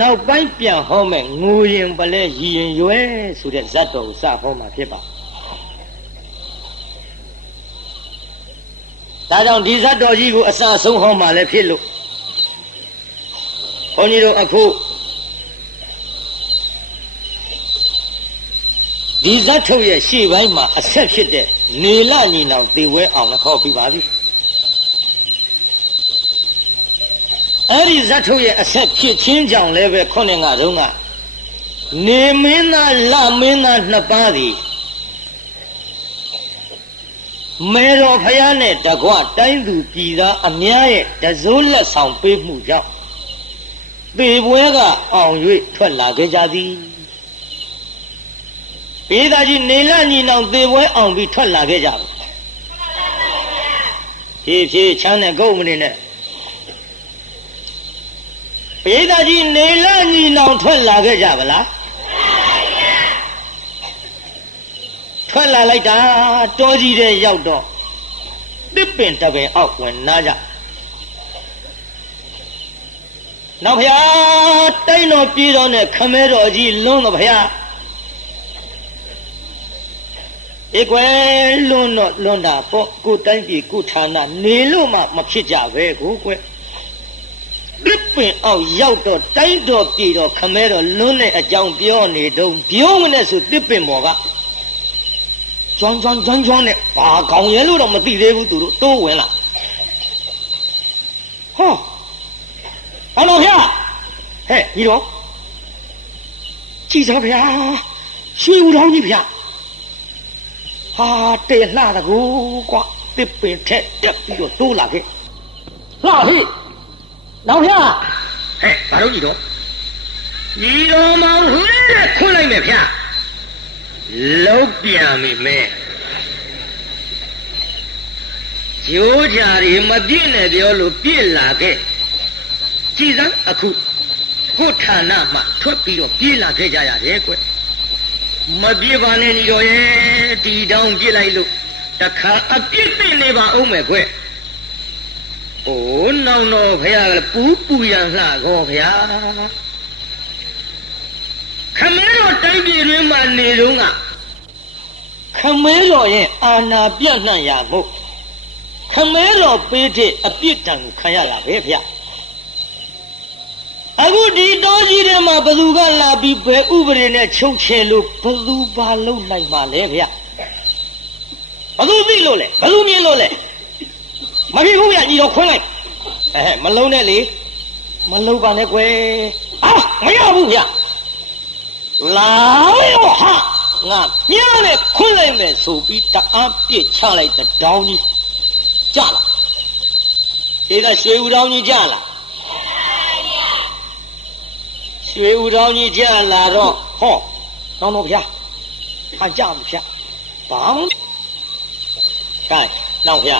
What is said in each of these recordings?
နောက်ပိုင်းပြန်ဟောမဲ့ငိုရင်ပလဲရည်ရင်ရွယ်ဆိုတဲ့ဇတ်တော်ကိုစဟောမှာဖြစ်ပါဒါကြောင့်ဒီဇတ်တော်ကြီးကိုအစဆုံးဟောမှာလည်းဖြစ်လို့ဘုန်းကြီးတို့အခုဒီဇတ်ထုတ်ရဲ့ရှေ့ပိုင်းမှာအဆက်ဖြစ်တဲ့နေလညီနောင်သေဝဲအောင်လည်းဟောပြီးပါပြီအဲ့ဒီဇတ်ထုတ်ရဲ့အဆက်ဖြစ်ချင်းကြောင့်လည်းပဲခုနှစ်ငါတုန်းကနေမင်းသားလမင်းသားနှစ်ပါးသည်မေတော်ဖယားနဲ့တကွတိုင်းသူပြည်သားအများရဲ့တစိုးလက်ဆောင်ပေးမှုကြောင့်သေပွဲကအောင်၍ထွက်လာခဲ့ကြသည်ဘေးသားကြီးနေလညီနောင်သေပွဲအောင်ပြီးထွက်လာခဲ့ကြဘူးဖြည်းဖြည်းချမ်းတဲ့ဂုတ်မနေနဲ့ဘေးသားကြီးနေလညီနောင်ထွက်လာခဲ့ကြဗလားထွက်လာလိုက်တာတောကြီးတဲ့ရောက်တော့တစ်ပင်တပင်အောက်ဝင်နားကြနောက်ဖျားတိုင်းတော်ပြည်တော်နဲ့ခမဲတော်ကြီးလွန်းတော့ဖျားဧကွယ်လွန်းတော့လွန်းတာပေါ့ကိုတိုင်းပြည်ကိုဌာနနေလို့မှမဖြစ်ကြပဲကိုကွယ်တစ်ပင်အောက်ရောက်တော့တိုင်းတော်ပြည်တော်ခမဲတော်လွန်းတဲ့အကြောင်းပြောနေတော့ပြောမနဲ့ဆိုတစ်ပင်ပေါ်ကကျွမ်းနဲ့ဘာကောင်ရဲလို့တော့မသိသေးဘူးသူတို့တိုးဝင်လာဟောဘာလို့ဖျားဟဲ့ညီတော်ကြည်စားဖျားရွှေဦးတော်ကြီးဖျားဟာတေလှတကူကွာတစ်ပင်ထက်တက်ပြီးတော့တိုးလာခဲ့လှဟိနောက်ဖျားဟဲ့ဘာလို့ညီတော်မောင်ဟိုတဲ့ခွန်းလိုက်မယ်ဖျားလုံးပြန်ပြီမဲကျိုးကြရီမပြည့်နဲ့ပြောလို့ပြည့်လာခဲ့ကြည်စမ်းအခုကိုဌာနမှထွက်ပြီးတော့ပြေးလာခဲ့ကြရတယ်ကွမပြေးပါနဲ့ညီတော်ရဲ့ဒီတောင်ပြစ်လိုက်လို့တခါအပြစ်သိနေပါဦးမယ်ကွအိုးနောင်တော်ဖရာကပူရန်လှကောဖရာခမဲတော်တိုင်းပြည်တွင်မှနေတော့ကခမဲတော်ရဲ့အာနာပြန့်နှံ့ရမှုခမဲတော်ပေးတဲ့အပြစ်ဒဏ်ကိုခံရတာပဲဗျအခုဒီတော်ကြီးထဲမှာဘသူကလာပြီးဘယ်ဥပဒေနဲ့ချုပ်ချယ်လို့ဘသူပါလုံးလိုက်မှလဲဗျဘသူသိလို့လဲဘသူမြင်လို့လဲမဖြစ်ဘူးဗျညီတော်ခွင်းလိုက်မလုံးနဲ့လေမလုံးပါနဲ့ကွယ်မရဘူးဗျလာရောဟာငါမြားနဲ့ခွန်းလိုက်မယ်ဆိုပြီးတအားပြစ်ချလိုက်တဲ့တောင်းကြီးကြလားဒီကရွှေဦးတောင်းကြီးကြလားရွှေဦးတောင်းကြီးကြလာတော့ဟောတောင်းတော့ဗျာဟာကြမဗျာဘာမှကဲနောက်ဗျာ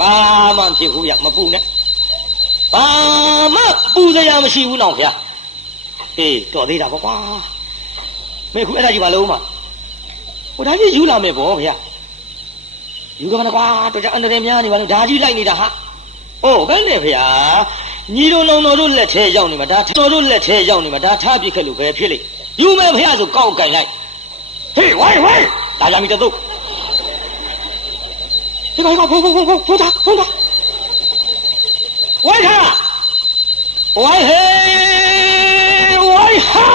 ဘာမှဖြစ်ဘူးဗျမပူနဲ့ဘာမှပူစရာမရှိဘူးနောက်ဗျာဟေးတော်သေးတာပေါ့ကွာမေခုအဲ့ဒါကြီးပါလုံးမဟိုဒါကြီးယူလာမယ်ဗောဗျာယူကမနကွာတော်ကြအန္တရာယ်များနေပါလို့ဒါကြီးလိုက်နေတာဟာအိုးဘယ်နဲ့ဗျာညီတို့နောင်တော်တို့လက်ထဲရောက်နေမှာဒါတော်တို့လက်ထဲရောက်နေမှာဒါထားပြစ်ခဲ့လို့ပဲဖြစ်လေယူမယ်ဗျာဆိုကောက်ကင်လိုက်ဟေးဝိုင်းဒါကြပြီတော့ဒီကောင်ကဖုန်းတာဝိုင်းထားဝိုင်းဟေးဝိုင်းဟာ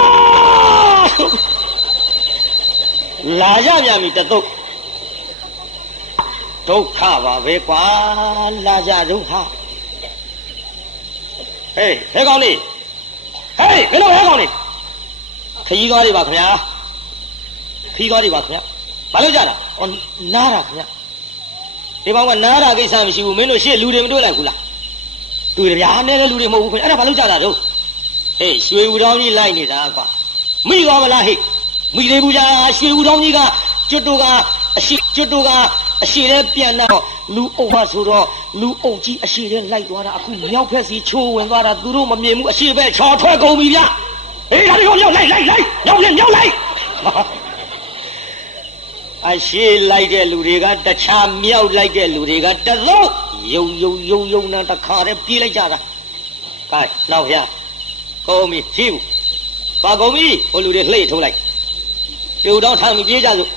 လာရပြန်ပြီတသုတ်ဒုက္ခပါပဲကွာလာကြဒုက္ခဟေးဘယ်ကောင်လေးဟေးဘယ်လိုဟဲကောင်လေးခကြီးသွားတွေပါခင်ဗျာခကြီးသွားတွေပါခင်ဗျာဘာလို့ကြတာနားတာခင်ဗျာဒီကောင်ကနားတာကိစ္စမရှိဘူးမင်းတို့ရှေ့လူတွေမတွေ့လိုက်ဘူးလားတွေ့တယ်ဗျာနဲ့လူတွေမဟုတ်ဘူးခင်ဗျအဲ့ဒါဘာလို့ကြတာတော့ဟေးရွှေဦးတောင်းကြီးလိုက်နေတာကွာမိသွားမလားဟေးမိသေးဘူးကြာရွှေဦးတောင်းကြီးကကျွတ်တို့ကအရှိတဲ့ပြန်တော့လူအုပ်ပါဆိုတော့လူအုပ်ကြီးအရှိတဲ့လိုက်သွားတာအခုမြောက်ဖက်စီချိုးဝင်သွားတာသူတို့မမြင်ဘူးအရှိပဲချော်ထွက်ကုန်ပြီဗျဟေးဒါလေးကိုရောက်လိုက်ရောက်လိုက်အရှိလိုက်တဲ့လူတွေကတခြားမြောက်လိုက်တဲ့လူတွေကတလုံးယုံနဲ့တခါတည်းပြေးလိုက်ကြတာကဲနောက်ဗျ ကုန်ပြီဖြီးဘူးပါကုန်ပြီဟိုလူတွေလှိတ်ထုတ်လိုက်ပြူတောင်းထမ်းပြီးပြေးကြစို့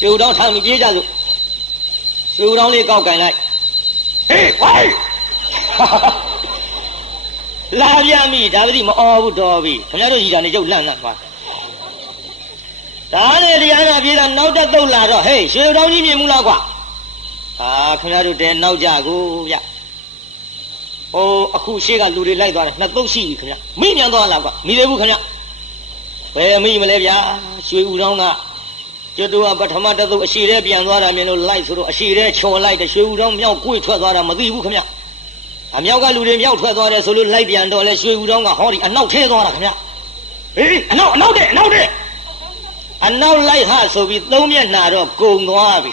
ပြူတောင်းထမ်းပြီးပြေးကြစို့ပြူတောင်းလေးကောက်ကင်လိုက်ဟေးဝိုင်းလာပြန်ပြီဒါပတိမအော်ဘူးတော်ပြီခင်ဗျားတို့ကြီးတာနေကျုပ်လန့်လန့်သွားဒါနဲ့တရားနာပြေးတာနောက်တက်တော့လာတော့ဟေးရွှေတောင်းကြီးမြင်မှုလားကွာခင်ဗျားတို့တဲနောက်ကြကိုဗျဟိုအခုရှေ့ကလူတွေလိုက်သွားတယ်နှစ်သုတ်ရှိပြီခင်ဗျမိမြန်သွားလားကွာမိသေးဘူးခင်ဗျဘယ်မိမလဲဗျာရွှေဦးတောင်းကကျွတ်တို့ကပထမတစ်သုတ်အရှိတဲပြန်သွားတာမြင်လို့လိုက်ဆိုတော့အရှိတဲချော်လိုက်တယ်ရွှေဦးတောင်းမြောက်ကိုွေထွက်သွားတာမသိဘူးခင်ဗျအမြောက်ကလူတွေမြောက်ထွက်သွားတယ်ဆိုလို့လိုက်ပြန်တော့လဲရွှေဦးတောင်းကဟောဒီအနောက်ထဲသွားတာခင်ဗျဟေးအနောက်တဲ့အနောက်လိုက်ဟာဆိုပြီးသုံးမျက်နှာတော့ကုံသွားပြီ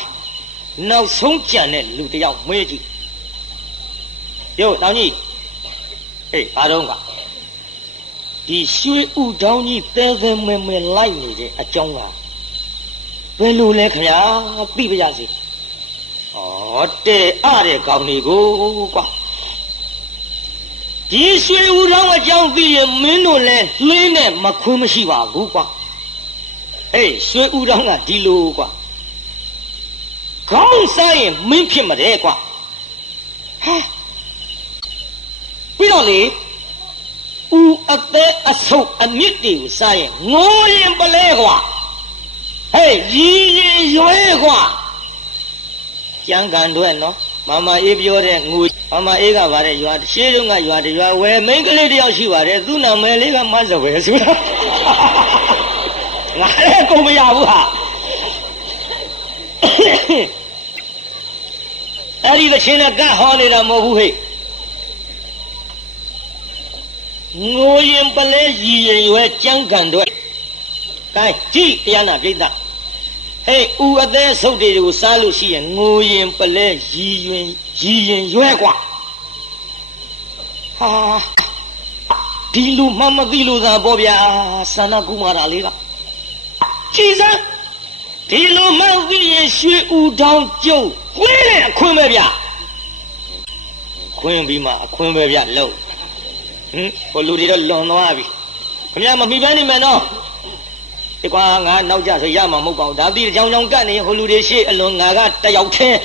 နောက်ဆုံးကြံတဲ့လူတယောက်မေးကြည့်ပြောတောင်းကြီးဟေးဘာတော့ကဒီရွှေဥတောင်းကြီးသဲသဲမဲမဲလိုက်နေတဲ့အကြောင်းကဘယ်လိုလဲခင်ဗျာသိပါရစေဩတဲ့အားတဲ့ကောင်းနေကိုကွာဒီရွှေဥတောင်းအကြောင်းသိရင်မင်းတို့လဲလှင်းနဲ့မခွင်းမရှိပါဘူးကွာဟေးရွှေဥတောင်းကဒီလိုကွာခေါင်းစားရင်မင်းဖြစ်မှာတဲ့ကွာဟာပြီးတော့လေဦးအသေးအဆုပ်အမြင့်တွေကိုစားရင်ငိုရင်ပလဲကွာဟေးရီရင်ရွဲကွာကြံကန်တွဲနော်မမအေးပြောတဲ့ငိုမမအေးကဗါတဲ့ရွာရှေးတုန်းကရွာတရွာဝဲမိန်းကလေးတယောက်ရှိပါတယ်သူ့နာမည်လေးကမဆဝဲဆိုတာငါလည်းကုန်မရဘူးဟာအဲ့ဒီသချင်းကကဟောနေတာမဟုတ်ဘူးဟဲ့ငိုရင်ပလဲရည်ရင်ရွယ်ကြမ်းကန်တော့ကဲကြည့်တရားနာပြိဿဟေးဦးအသေးဆုပ်တွေကိုစားလို့ရှိရင်ငိုရင်ပလဲရည်ရင်ရွယ်กว่าဟာဒီလူမှမသိလို့သာပေါ့ဗျာသန္တာကုမာရလေးကကြည်စမ်းဒီလိုမှသိရင်ရွှေဦးတောင်ကျုပ်ခွင်းနဲ့အခွင်းပဲဗျခွင်းပြီးမှအခွင်းပဲဗျလို့ဟိုလူတွေတော့လွန်သွားပြီခင်ဗျာမမိပန်းနေမယ်နော်ဒီကွာငါနောက်ကြဆိုရမှာမဟုတ်ပါဘူးဒါတိကြောင်ကတ်နေဟိုလူတွေရှေ့အလွန်ငါကတယောက်ချင်း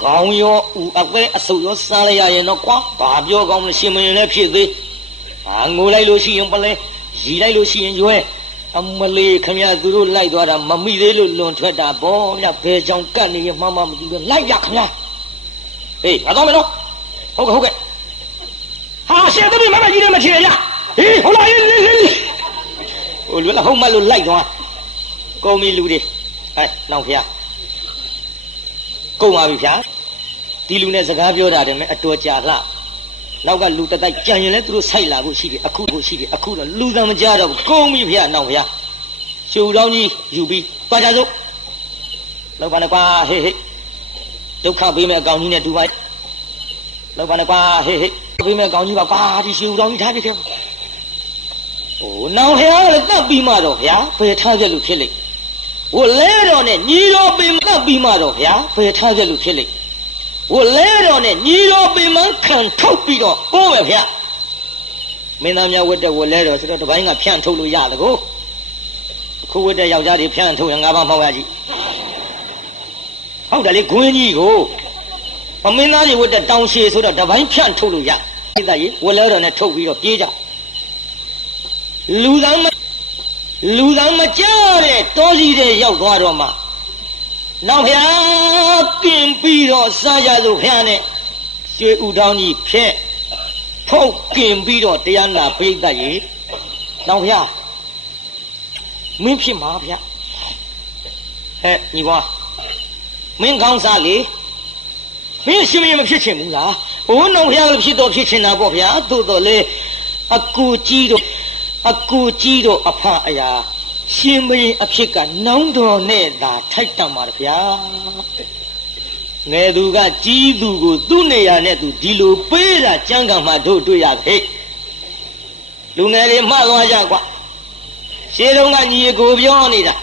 ခေါင်းရောဦးအသေးအဆုပ်ရောစားလိုက်ရရင်တော့ကွာဘာပြောကောင်းမလဲရှင်မင်းလည်းဖြစ်သေးငိုလိုက်လို့ရှိရင်ပလဲရီလိုက်လို့ရှိရင်ရွဲအမလေးခင်ဗျာသူတို့လိုက်သွားတာမမိသေးလို့လွန်ထွက်တာဗောမြဘယ်ကြောင်ကတ်နေရင်မှမသိဘူးလိုက်ရခင်ဗျာဟေးငါတော့မယ်နော်ဟုတ်ကဲ့ဟာရှင်သမီးမမကြီးတယ်မချင်ရဟေးဟုတ်လားဟိုလူလာဟုတ်မလို့လိုက်သွားကုန်ပြီလူတွေဟဲ့နောင်ဖျားကုန်ပါပြီဖျားဒီလူနဲ့စကားပြောတာတည်းမဲ့အတော်ကြာလှနောက်ကလူတက်ကြံရင်လဲသူတို့ဆိုက်လာဖို့ရှိပြီအခုတော့လူသံမကြတော့ကုန်ပြီဖျားနောင်ဖျားရှူတောင်းကြီးယူပြီးသွားကြစို့လောက်ပါနဲ့ကွာဟေးဒုက္ခပေးမဲ့အကောင်ကြီးနဲ့တူပါလောက်ပါနဲ့ကွာဟေးပေးမဲ့အကောင်ကြီးပါကွာဒီရှူတောင်းကြီးထားပြခဲ့ဟိုနောင်ဖျားလည်းတတ်ပြီးမှတော့ဗျာဘယ်ထားပြလို့ဖြစ်လိမ့်ဟိုလဲတော်နဲ့ညီတော်ပင်တတ်ပြီးမှတော့ဗျာဘယ်ထားပြလို့ဖြစ်လိမ့်ဟိုလဲတော်နဲ့ညီတော်ပင်မခံထုတ်ပြီးတော့ပို့ပဲဗျာမင်းသားများဝတ်တဲ့ဝလဲတော်ဆိုတော့တပိုင်းကဖြန့်ထုတ်လို့ရတယ်ကိုအခုဝတ်တဲ့ယောက်ျားတွေဖြန့်ထုတ်ရင်ငါးပါးမှောက်ရကြည့်ဟုတ်တယ်လေဂွင်းကြီးကိုမင်းသားတွေဝတ်တဲ့တောင်ရှည်ဆိုတော့တပိုင်းဖြန့်ထုတ်လို့ရသိသားကြီးဝလဲတော်နဲ့ထုတ်ပြီးတော့ပြေးကြလူသံမကြားတဲ့တောကြီးတဲ့ရောက်သွားတော့မှနောက်ဖျားပြင်ပြီးတော့စားကြစို့ဖျားနဲ့ရွှေဥတောင်းကြီးဖြက်ထုတ်ကင်ပြီးတော့တရားနာပိဋကရေနောက်ဖျားမင်းဖြစ်မှာဗျဟဲ့ညီကွာမင်းကောင်းစားလေမင်းရှင်မဖြစ်ချင်ဘူးလားဘိုးနောက်ဖျားလို့ဖြစ်တော့ဖြစ်ချင်တာပေါ့ဗျာသို့တော်လေအကူကြီးတော့အဖအရာရှင်မင်းအဖြစ်ကနောင်တော်နဲ့သာထိုက်တန်ပါဗျာငယ်သူကကြီးသူကိုသူ့နေရာနဲ့သူဒီလိုပေးတာကြမ်းကမှတို့တွေ့ရခဲ့လူငယ်တွေမှတ်သွားကြကွာရှေးတုန်းကညီအကိုပြောနေတာ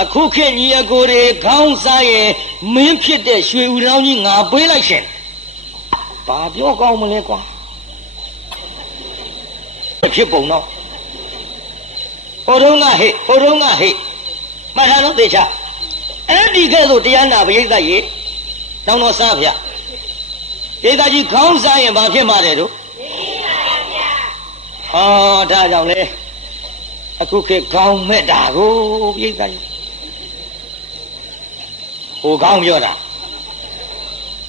အခုခေတ်ညီအကိုတွေခေါင်းစားရင်မင်းဖြစ်တဲ့ရွှေဦးတောင်းကြီးငါပေးလိုက်ရှင်ဘာပြောကောင်းမလဲကွာ ဖြစ်ပုံတော့ဟိုတုန်းကဟိမှတ်ထားတော့သေချာအဲ့ဒီကဲ့သို့တရားနာပရိသတ်ရေတောင်းတော်စားဗျဒေသကြီးခေါင်းစားရင်ဘာဖြစ်မှာတဲ့တို့ဟောဒါကြောင့်လေအခုခေတ်ခေါင်းမဲ့တာကိုပရိသတ်ကြီးဟိုခေါင်းပြောတာ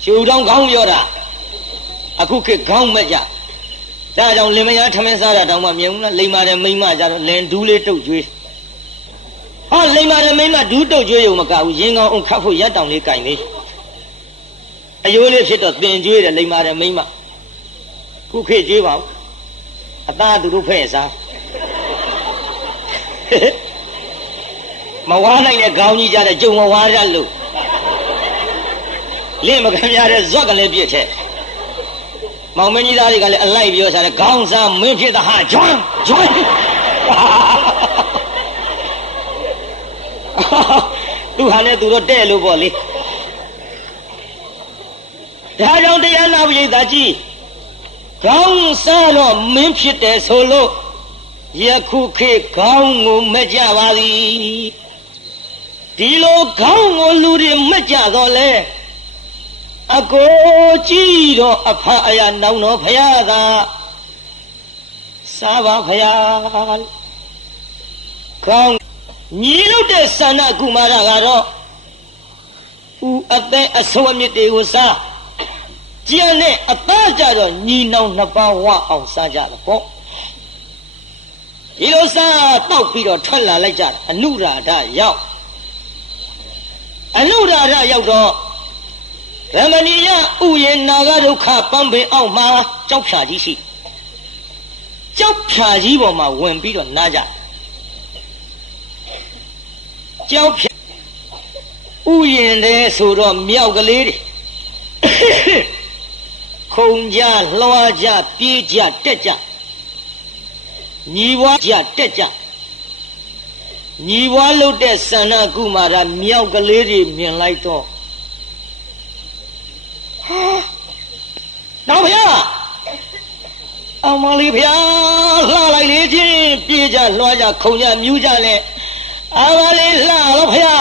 ကျူတောင်းခေါင်းပြောတာအခုခေတ်ခေါင်းမဲ့ကြဒါကြောင့်လင်မယားထမင်းစားတာတောင်မှမြင်ဘူးလားလိမ္မာတဲ့မိန်းမကြတော့လင်ဒူးလေးတုတ်ကျွေးဟောလိမ္မာတဲ့မိန်းမဒူးတုတ်ကျွေးရုံမကဘူးရင်ကောင်းအောင်ခတ်ဖို့ရက်တောင်လေးကင်လေးအယိုးလေးဖြစ်တော့သင်ကျွေးတယ်လိမ္မာတဲ့မိန်းမခုခေတ်ကျွေးပါဦးအသားသူတို့ဖဲ့စားမဝါနိုင်တဲ့ခေါင်းကြီးကြတဲ့ကြုံမဝါရလို့လင့်မခံရတဲ့ဇွက်ကလေးပြည့်ထဲမောင်မင်းကြီးသားတွေကလည်းအလိုက်ပြောစားတယ်ခေါင်းစားမင်းဖြစ်တာဟာဂျွန်းသူဟာနဲ့သူတော့တဲ့လို့ပေါ့လေဒါကြောင့်တရားနာပရိသတ်ကြီးခေါင်းစားတော့မင်းဖြစ်တယ်ဆိုလို့ယခုခေတ်ခေါင်းကိုမကြပါသည်ဒီလိုခေါင်းကိုလူတွေမကြတော့လဲအကိုကြည့်တော့အဖအယာနောင်တော်ဖရာသာစားပါဖရာခေါင်းညီလို့တဲ့ဆန္ဒကုမာရကတော့ဦးအသက်အဆွေမြစ်တွေကိုစားကျန်တဲ့အသားကြတော့ညီနောင်နှစ်ပါးဝအောင်စားကြတော့ပေါ့ဒီလိုစားတောက်ပြီးတော့ထွက်လာလိုက်ကြတာအနုရာဓရောက်တော့ဓမ္မနိယဥယေနာဂဒုက္ခပန်းပင်အောက်မှာကြောက်ဖြာကြီးရှိကြောက်ဖြာကြီးပေါ်မှာဝင်ပြီးတော့နားကြကြောက်ဖြာဥယင်တဲ့ဆိုတော့မြောက်ကလေးတွေခုံကြလွှားကြပြေးကြတက်ကြညီဘွားကြတက်ကြညီဘွားလုတ်တဲ့ဆန္ဒကုမာရမြောက်ကလေးတွေမြင်လိုက်တော့နောက်ဗျာအမလေးဗျာလှလိုက်လေချင်းပြေးကြလွှားကြခုံကြမြူးကြနဲ့အမလေးလှတော့ဗျာ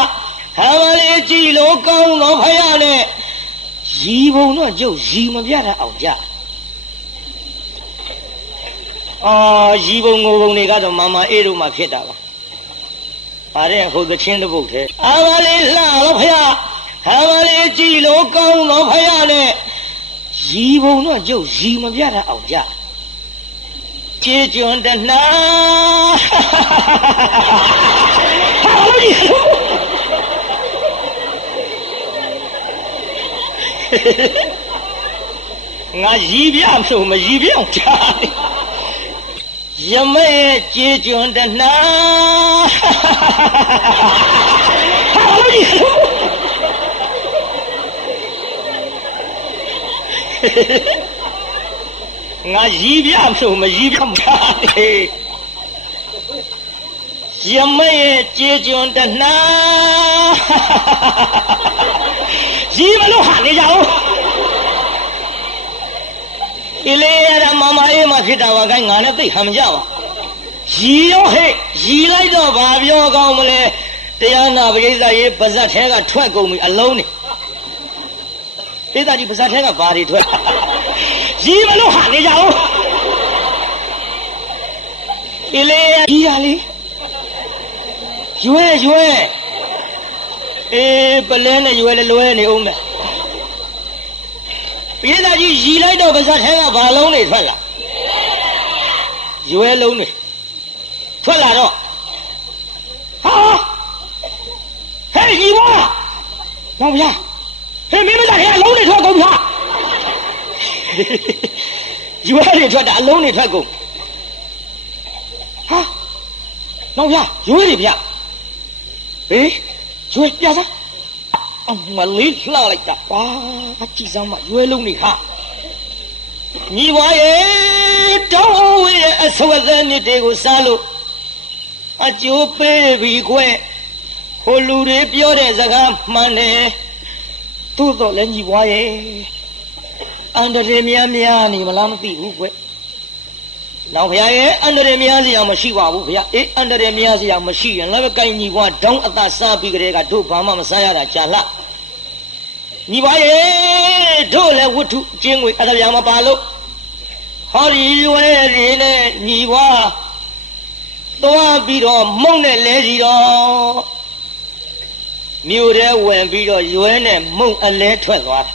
အမလေးကြည်လို့ကောင်းတော့ဗျာနဲ့ရီဘုံတော့ကျုပ်ရီမပြတာအောင်ကြရီဘုံငိုဘုံတွေကတော့မမအေးတို့မှဖြစ်တာပါဗါတဲ့ဟိုသချင်းတစ်ပုတ်သေးအမလေးလှတော့ဗျာအမလေးကြည်လို့ကောင်းတော့ဗျာနဲ့ရီဘုံတော့ကျုပ်ရီမပြတာအောင်ကြကျေကျွန်းတနာငါရီပြမလို့မရီပြအောင်ချာရမဲကျေကျွန်းတနာငါရီပြမလို့မရီပြအောင်ချာရမဲကျေကျွန်းတနာရီမလို့ဟာနေကြအောင်ဒီလေရတာမမအေးမှဖြစ်တာပါခိုင်းငါနဲ့သိဟမ်ကြပါရီရောဟဲ့ရီလိုက်တော့ဘာပြောကောင်းမလဲတရားနာပရိသတ်ရေးပါဇက်ထဲကထွက်ကုန်ပြီအလုံးနေပရိသတ်ကြီးပါဇက်ထဲကဘာတွေထွက်ရီမလို့ဟာနေကြအောင်ဒီလေရီရလေရွဲပလဲနဲ့ရွဲလဲလွဲနေအောင်မယ်ပြည်သားကြီးရီလိုက်တော့ပါဇက်ထဲကဘာလုံးတွေထွက်လာရွဲလုံးတွေထွက်လာတော့ဟာဟဲ့ရီဝါမောင်ဗျာဟဲ့မင်းမသားဟဲ့အလုံးတွေထွက်ကုန်ဗျာရွဲတွေထွက်တာအလုံးတွေထွက်ကုန်ဟာမောင်ဗျာရွဲတွေဗျဟေးရွဲပြစားအမလေးလှလိုက်တာပါကြည်စမ်းမရွဲလုံးနေဟာညီဝါရဲ့တောင်းဝဲရဲ့အဆွေသက်မြစ်တွေကိုစားလို့အကျိုးပေးပြီးခွဲဟိုလူတွေပြောတဲ့စကားမှန်တယ်သို့တော့လည်းညီဝါရဲ့အန္တရာယ်များနေမလားမသိဘူးကွ နောက်ဘုရားရဲ့အန္တရာယ်များစရာမရှိပါဘူးဘုရားအေးအန္တရာယ်များစရာမရှိရင်လည်းကိုင်းညီဘွားဒေါင်းအသာစားပြီးကြတဲ့ကတို့ဘာမှမစားရတာကြာလှညီဘွားရဲ့တို့လည်းဝတ္ထုကျင်းငွေအတပြာမပါလို့ဟောဒီရွယ်ရင်းနဲ့ညီဘွားသွားပြီးတော့မုံနဲ့လဲစီတော့မြို့ထဲဝင်ပြီးတော့ရွယ်နဲ့မုံအလဲထွက်သွား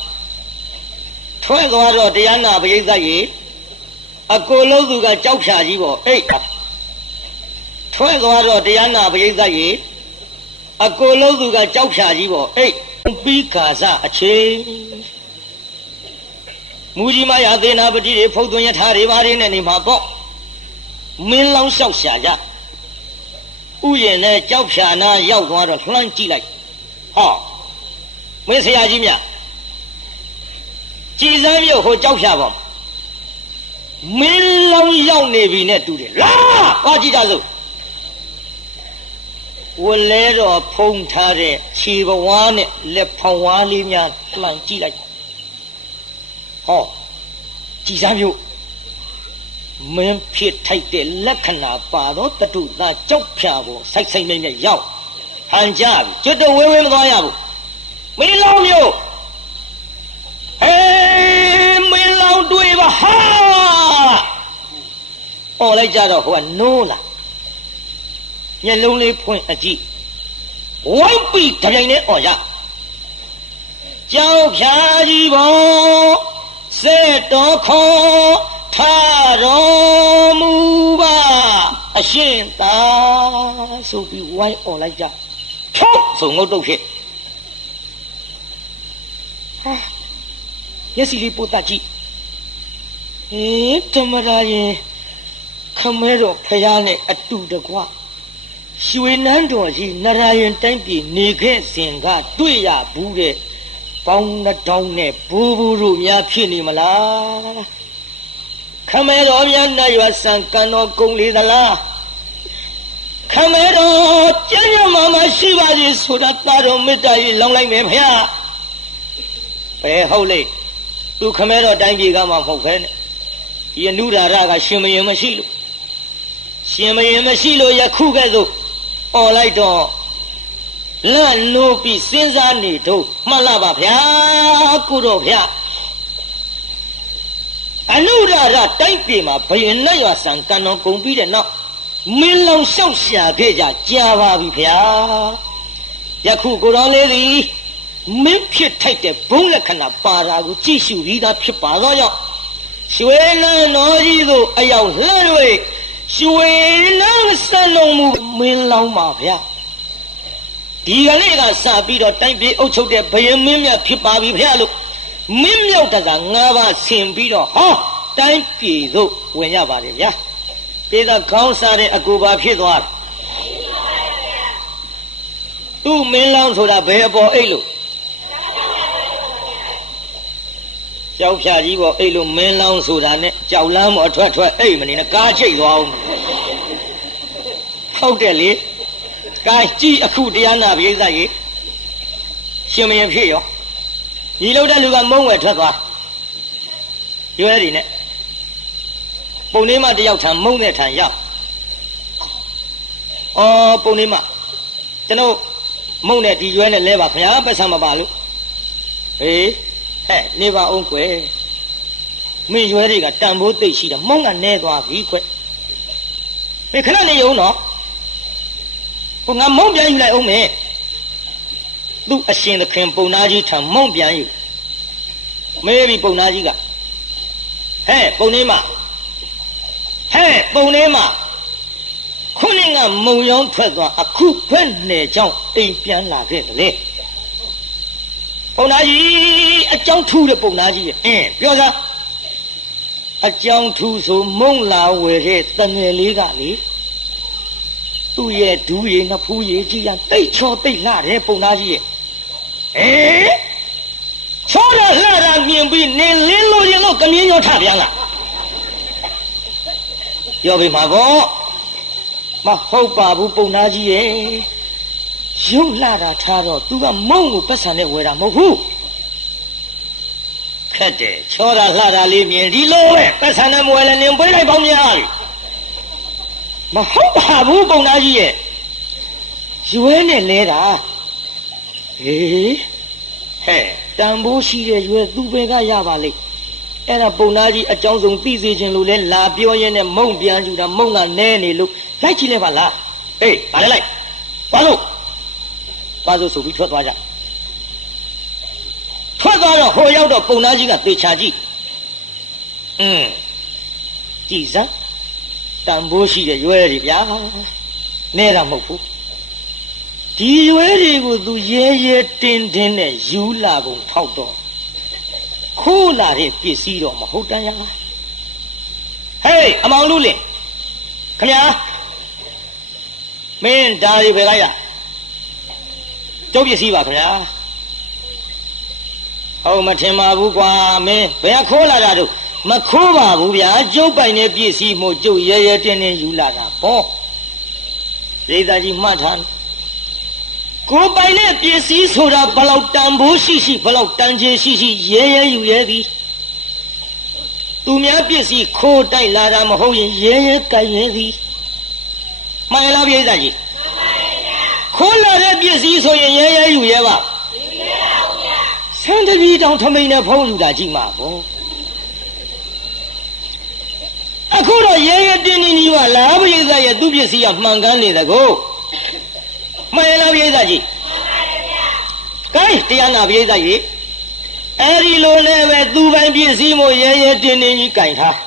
တော့တရားနာပရိသတ်ကြီးအကိုလုံးသူကကြောက်ဖြာကြီးပေါ့အိတ်ထွက်သွားတော့တရားနာပရိသတ်ကြီးအကိုလုံးသူကကြောက်ဖြာကြီးပေါ့အိတ်ပြီးခါစအချိန်မူကြီးမရသေနာပတိတွေဖုတ်သွင်းရထားတွေဘာတွေနဲ့နေမှာပေါ့မင်းလောင်းလျှောက်ရှာကြဥယျာဉ်နဲ့ကြောက်ဖြာနာရောက်သွားတော့လှမ်းကြည့်လိုက်ဟောမင်းဆရာကြီးမြကြည်စမ်းမြို့ဟိုကြောက်ဖြာပေါ့မင်းလောင်းရောက်နေပြီနဲ့တူတယ်လာသွားကြည့်ကြစို့ဝလဲတော်ဖုံးထားတဲ့ခြေဘဝါနဲ့လက်ဖောင်ဝါလေးများလှမ်းကြည့်လိုက်ဟောကြည်စမ်းမြို့မင်းဖြစ်ထိုက်တဲ့လက္ခဏာပါတော့တတုသားကြောက်ဖြာကိုစိုက်စိမ့်မိမ့်နဲ့ရောက်ဟန်ကြပြီကျွတ်တော့ဝဲဝဲမသွားရဘူးမင်းလောင်းမြို့မင်းလောင်းတွေ့ပါဟာဟောလိုက်ကြတော့ဟိုကနိုးလာမျက်လုံးလေးဖွင့်အကြည့်ဝိုင်းပြီးကြပြိုင်နဲ့អော်ရကြောက်ဖြာကြီးပေါ်စက်တော်ခေါ်ထားတော်မူပါအရှင်သာဆိုပြီးဝိုင်းអော်လိုက်ကြဖြုတ်ဆိုငုတ်တုတ်ဖြစ်မျက်စိလေးပို့တတ်ကြည့်ဓမ္မရာရင်ခမဲတော်ဖရာနဲ့အတူတကွရွှေနန်းတော်ကြီးနရာရင်တိုင်းပြည်နေခဲ့စဉ်ကတွေ့ရဘူးတဲ့ပေါင်းနှထောင်နဲ့ဘူဘူတို့များဖြစ်နေမလားခမဲတော်များနဲ့ရွာဆံကန်တော်ကုံလေသလားခမဲတော်ကျမ်းစာမှာရှိပါစေဆိုတာတာတော်မေတ္တာကြီးလောင်းလိုက်မယ်ဖရာဘယ်ဟုတ်လေသူခမဲတော်တိုင်းပြည်ကမှမဟုတ်ပဲနဲ့ဒီအနုရာရကရှင်မရင်မရှိလို့ယခုကဲ့သို့អော်လိုက်တော့လန့်နိုးပြီးစဉ်းစားနေတော့မှတ်လာပါဗျာကုတော်ဗျာအနုရာရတိုင်းပြည်မှာဘယင်နဲ့ရွာဆံကန်တော်ကုန်ပြီးတဲ့နောက်မင်းလောင်လျှောက်ရှာခဲ့ကြကြာပါပြီဗျာယခုကိုတော်လေးသည်မင်းဖြစ်ထိုက်တဲ့ဘုံလက္ခဏာပါတာကိုကြည့်ရှုပြီးသားဖြစ်ပါတော့ကြောင့်ရွှေနန်းတော်ကြီးသို့အရောက်လှမ်း၍ရွှေနန်းစလုံးမူမင်းလောင်းပါဗျာဒီကလေးကစပြီးတော့တိုင်းပြည်အုပ်ချုပ်တဲ့ဘယင်မင်းမြတ်ဖြစ်ပါပြီဗျာလို့မင်းမြောက်တက9ပါးဆင်ပြီးတော့ဟောတိုင်းပြည်သို့ဝင်ရပါတယ်ဗျာဒေသခေါင်းစားတဲ့အကူပါဖြစ်သွားတယ်သူ့မင်းလောင်းဆိုတာဘယ်အပေါ်အိတ်လို့ကြောက်ဖြာကြီးပေါ်အိတ်လို့မင်းလောင်းဆိုတာနဲ့ကြောက်လမ်းပေါ်ထွက်အိတ်မနေနဲ့ကားချိတ်သွားအောင်ဟုတ်တယ်လေကားကြည့်အခုတရားနာပိဋကကြီးရှင်မရင်ဖြစ်ရောဒီလောက်တဲ့လူကမုံဝဲထွက်သွားရွယ်တွေနဲ့ပုံလေးမတယောက်ထံမုံတဲ့ထံရောက်ပုံလေးမကျွန်တော်မုံတဲ့ဒီရွယ်နဲ့လဲပါခင်ဗျာပတ်စံမပါလို့ဟေးနေပါအောင်ကွယ်မင်းရွယ်တွေကတန်ဖိုးသိရှိတော့မုံကနဲသွားပြီကွယ်မင်းခဏနေရုံတော့ဟိုငါမုံပြန်ယူလိုက်အောင်မယ်သူ့အရှင်သခင်ပုံနာကြီးထံမုံပြန်ယူမေးပြီပုံနာကြီးကပုံနေမပုံနေမခုနကမုံရောင်းထွက်သွားအခုဘယ်နဲ့ကြောင့်အိမ်ပြန်လာခဲ့တယ်လေပုံနာကြီးအကြောင်းထူးတဲ့ပုံနာကြီးပြောစားအကြောင်းထူးဆိုမုံလာဝယ်တဲ့တငယ်လေးကလေသူ့ရဲ့ဒူးရည်နှစ်ဖူးရည်ကြီးရတိတ်ချောတိတ်လှတယ်ပုံနာကြီးရဲ့ချောတာလှတာမြင်ပြီးနင်လင်းလို့ရင်တော့ကမြင်းရောထပြန်လာပြောပြီမှာပေါ့မဟုတ်ပါဘူးပုံနာကြီးရဲ့ရုပ်လှတာထားတော့သူကမုံကိုပတ်စံနဲ့ဝယ်တာမဟုတ်ဘူးခက်တယ်ချောတာလှတာလေးမြင်ဒီလိုပဲပတ်စံနဲ့မဝယ်လဲနင်ပေးလိုက်ပေါင်းများလေ မဟုတ်ပါဘူးပုံသားကြီးရဲ့ရွယ်နဲ့လဲတာဟေးဟဲ့တန်ဖိုးရှိတဲ့ရွယ်သူပဲကရပါလိမ့်အဲ့ဒါပုံသားကြီးအကြောင်းဆုံးသိစေခြင်းလို့လဲလာပြောရင်းနဲ့မုံပြန်ယူတာမုံကနဲနေလို့လိုက်ကြည့်လိုက်ပါလားဟေးဗါလဲလိုက်သွားစို့ဆိုပြီးထွက်သွားကြထွက်သွားတော့ဟိုရောက်တော့ပုံသားကြီးကသေချာကြည့်ကြည်စမ်းတန်ဖိုးရှိတဲ့ရွယ်တွေဗျာနဲတာမဟုတ်ဘူးဒီရွယ်တွေကိုသူရဲရဲတင်းတင်းနဲ့ယူလာကုန်ထောက်တော့ခိုးလာတဲ့ပစ္စည်းတော့မဟုတ်တန်ရဟေးအမောင်လူလင်ခမညာမင်းဒါတွေပဲလိုက်ရကျုပ်ပစ္စည်းပါခင်ဗျာဟုတ်မထင်ပါဘူးကွာမင်းဘယ်ခိုးလာတာတို့မခိုးပါဘူးဗျာကျုပ်ပိုင်တဲ့ပစ္စည်းမို့ကျုပ်ရဲရဲတင်းတင်းယူလာတာဟောရိသကြီးမှတ်ထားကိုပိုင်တဲ့ပစ္စည်းဆိုတာဘလောက်တန်ဖိုးရှိဘလောက်တန်ကျေရှိရဲရဲယူရဲသည်သူများပစ္စည်းခိုးတိုက်လာတာမဟုတ်ရင်ရဲရဲကိုင်ရဲသည်မှန်လားပြိဿကြီးခိုးလာတဲ့ပစ္စည်းဆိုရင်ရဲရဲယူရဲပါဆန်းတပီတောင်ထမိန်နဲ့ဖုံးယူတာကြည့်မှာပေါ့အခုတော့ရဲရဲတင်းတင်းကြီးကလားပြိဿရဲ့သူ့ပစ္စည်းကမှန်ကန်နေတကောမှန်လားပြိဿကြီးကဲတရားနာပြိဿကြီးအဲ့ဒီလိုနဲ့ပဲသူပိုင်ပစ္စည်းမို့ရဲရဲတင်းတင်းကြီးကင်ထား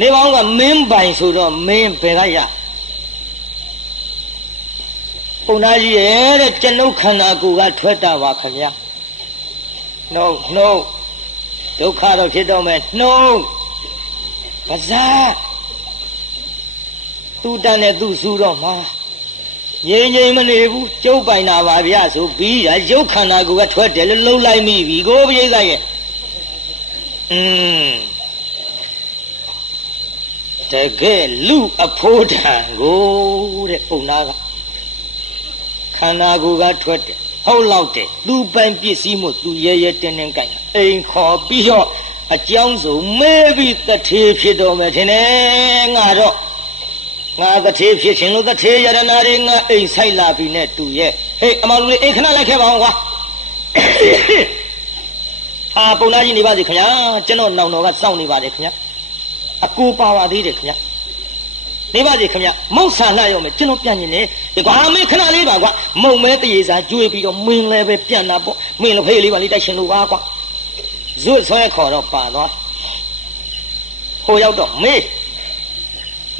နေပေါင်းကမင်းပိုင်ဆိုတော့မင်းဘယ်ကရပုံသားကြီးရဲ့တဲ့ကျွန်ုပ်ခန္ဓာကိုယ်ကထွက်တာပါခင်ဗျာနှုတ်ဒုက္ခတော့ဖြစ်တော့မယ်နှုတ်ပါစားသူတန်နဲ့သူစူးတော့မှာငြိမ်မနေဘူးကျုပ်ပိုင်တာပါဗျာဆိုပြီးတာရုပ်ခန္ဓာကိုယ်ကထွက်တယ်လို့လှုပ်လိုက်မိပြီကိုပြိဿရဲ့တကယ်လူအဖိုးတန်ကိုတဲ့ပုံသားကခန္ဓာကိုယ်ကထွက်တယ်ဟုတ်လောက်တယ်သူပိုင်ပစ္စည်းမို့သူရဲရဲတင်းတင်းကြိုင်အိမ်ခေါ်ပြီးတော့အကြောင်းစုံမဲပြီးတထေးဖြစ်တော်မယ်ထင်တယ်ငါတော့ငါတထေးဖြစ်ခြင်းလို့တထေးယရနာတွေငါအိမ်ဆိုင်လာပြီနဲ့တူရဲ့ဟေးအမောင်လူလေးအိမ်ခဏလိုက်ခဲ့ပါအောင်ကွာဟာပုံသားကြီးနေပါစေခင်ဗျာကျွန်တော်နောင်တော်ကစောင့်နေပါတယ်ခင်ဗျာအကူပါပါသေးတယ်ခင်ဗျာနေပါစေခင်ဗျမုတ်ဆာလှရောက်မယ်ကျွန်တော်ပြန်နေတယ်ကွာမင်းခဏလေးပါကွာမုံမဲတရေစာကျွေးပြီးတော့မင်းလည်းပဲပြန်တာပေါ့မင်းလည်းဖေးလေးပါလေးတိုက်ရှင်လို့ပါကွာဇွတ်ဆွဲခေါ်တော့ပါသွားဟိုရောက်တော့မေး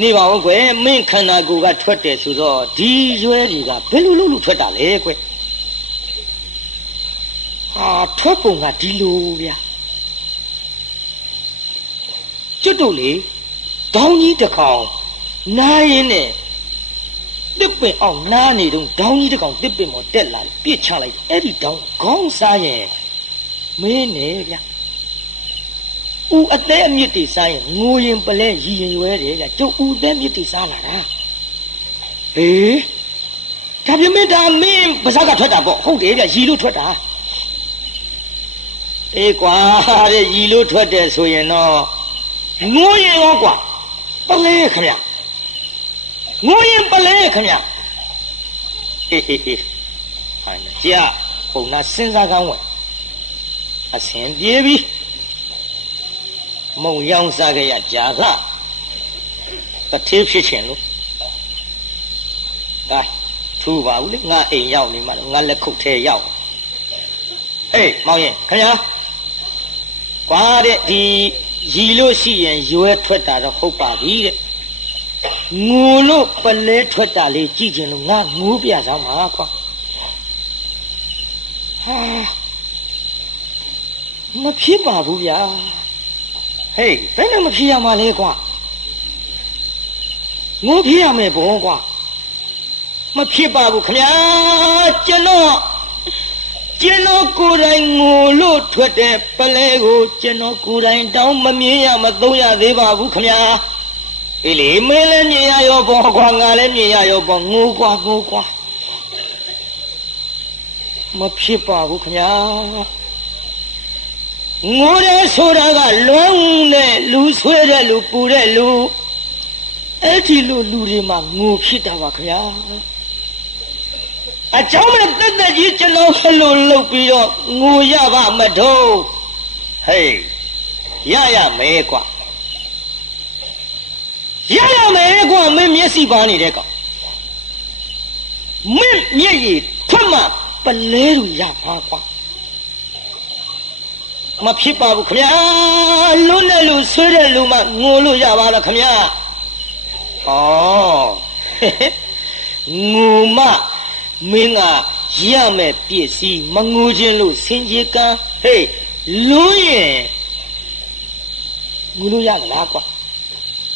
နေပါဦးကွယ်မင်းခန္ဓာကိုယ်ကထွက်တယ်ဆိုတော့ဒီရွယ်တွေကဘယ်လိုလုပ်ထွက်တာလဲကွယ်ဟာထွက်ပုံကဒီလိုဗျာကျွတ်တို့လေတောင်းကြီးတစ်ကောင်နားရင်နဲ့တစ်ပင်အောင်နားနေတော့တောင်းကြီးတစ်ကောင်တစ်ပင်ပေါ်တက်လာပြစ်ချလိုက်အဲ့ဒီတောင်းခေါင်းစားရင်မင်းနေဗျာဦးအသေးအမြစ်တွေစားရင်ငိုရင်ပလဲရည်ရင်ရွဲတယ်ဗျာကျုပ်ဦးအသေးမြစ်တွေစားလာတာဟေးဒါပြမင်းဒါမင်းပါးစပ်ကထွက်တာပေါ့ဟုတ်တယ်ဗျာရည်လို့ထွက်တာအေးကွာတဲ့ရည်လို့ထွက်တယ်ဆိုရင်တော့ငိုရင်ရောကွာပလဲခင်ဗျာငိုရင်ပလဲခင်ဗျာအေးဟာကြာပုံနာစဉ်းစားကောင်းဝင်အဆင်ပြေပြီမုံရောင်စားကြရကြာလာတထေးဖြစ်ခြင်းလို့ဒါထူပါဘူးလေငါအိမ်ရောက်နေမှငါလက်ခုပ်ထဲရောက်အေးမောင်ရင်ခင်ဗျာကွာတဲ့ဒီရည်လို့ရှိရင်ရွယ်ထွက်တာတော့ဟုတ်ပါပြီတဲ့ငိုလို့ပလဲထွက်တာလေးကြည့်ချင်လို့ငါငိုးပြဆောင်ပါကွာဟာမဖြစ်ပါဘူးဗျာဟေးဘယ်နဲ့မဖြစ်ရမှာလဲကွာငိုဖြစ်ရမယ်ဘောကွာမဖြစ်ပါဘူးခင်ဗျာကျွန်တော်ကိုယ်တိုင်ငိုလို့ထွက်တဲ့ပလဲကိုကျွန်တော်ကိုယ်တိုင်တောင်းမမြင်ရမသုံးရသေးပါဘူးခင်ဗျာအေးလေမင်းလည်းမြင်ရရောပေါ့ကွာငါလည်းမြင်ရရောပေါ့ငိုကွာမဖြစ်ပါဘူးခင်ဗျာငိုတယ်ဆိုတာကလွမ်းနဲ့လူဆွဲတဲ့လူပူတဲ့လူ အဲ့ဒီလိုလူတွေမှာငိုဖြစ်တာပါခင်ဗျာအကြောင်းမဲ့တက်တက်ကြီးကျွန်တော်ဟဲ့လို့လှုပ်ပြီးတော့ငိုရပါမတော့ဟေးရမယ်ကွာရမယ်ကွာမင်းမျက်စိပါနေတဲ့ကောင်မင်းမျက်ရည်ထွက်မှပလဲလူရပါကွာမဖြစ်ပါဘူးခင်ဗျာလွတ်တဲ့လူဆွေးတဲ့လူမှငိုလို့ရပါလားခင်ဗျာဩငိုမှမင်းကရမယ်ပြည့်စည်မငိုခြင်းလို့စင်ကြီးကန်းဟေးလွန်းရင်ငိုလို့ရလားကွာ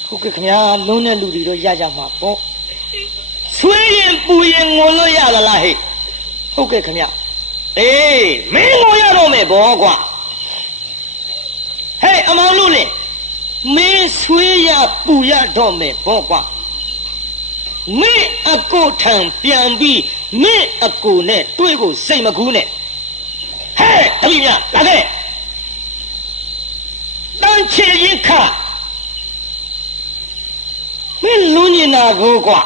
ဟုတ်ကဲ့ခင်ဗျာလွန်းတဲ့လူတွေတော့ရကြမှာပေါ့ဆွေးရင်ပူရင်ငိုလို့ရလားဟဲ့ဟုတ်ကဲ့ခင်ဗျအေးမင်းငိုရတော့မယ်ဘောကွာဟဲ့အမောင်လို့လေမင်းဆွေးရပူရတော့မယ်ဘောကွာမင်းအကိုထံပြန်ပြီးမင်းအကိုနဲ့တွေ့ကိုစိတ်မကူးနဲ့ဟဲ့တပည့်များလာခဲ့တန်းချေရင်ခမင်းလူညင်နာကိုကွာ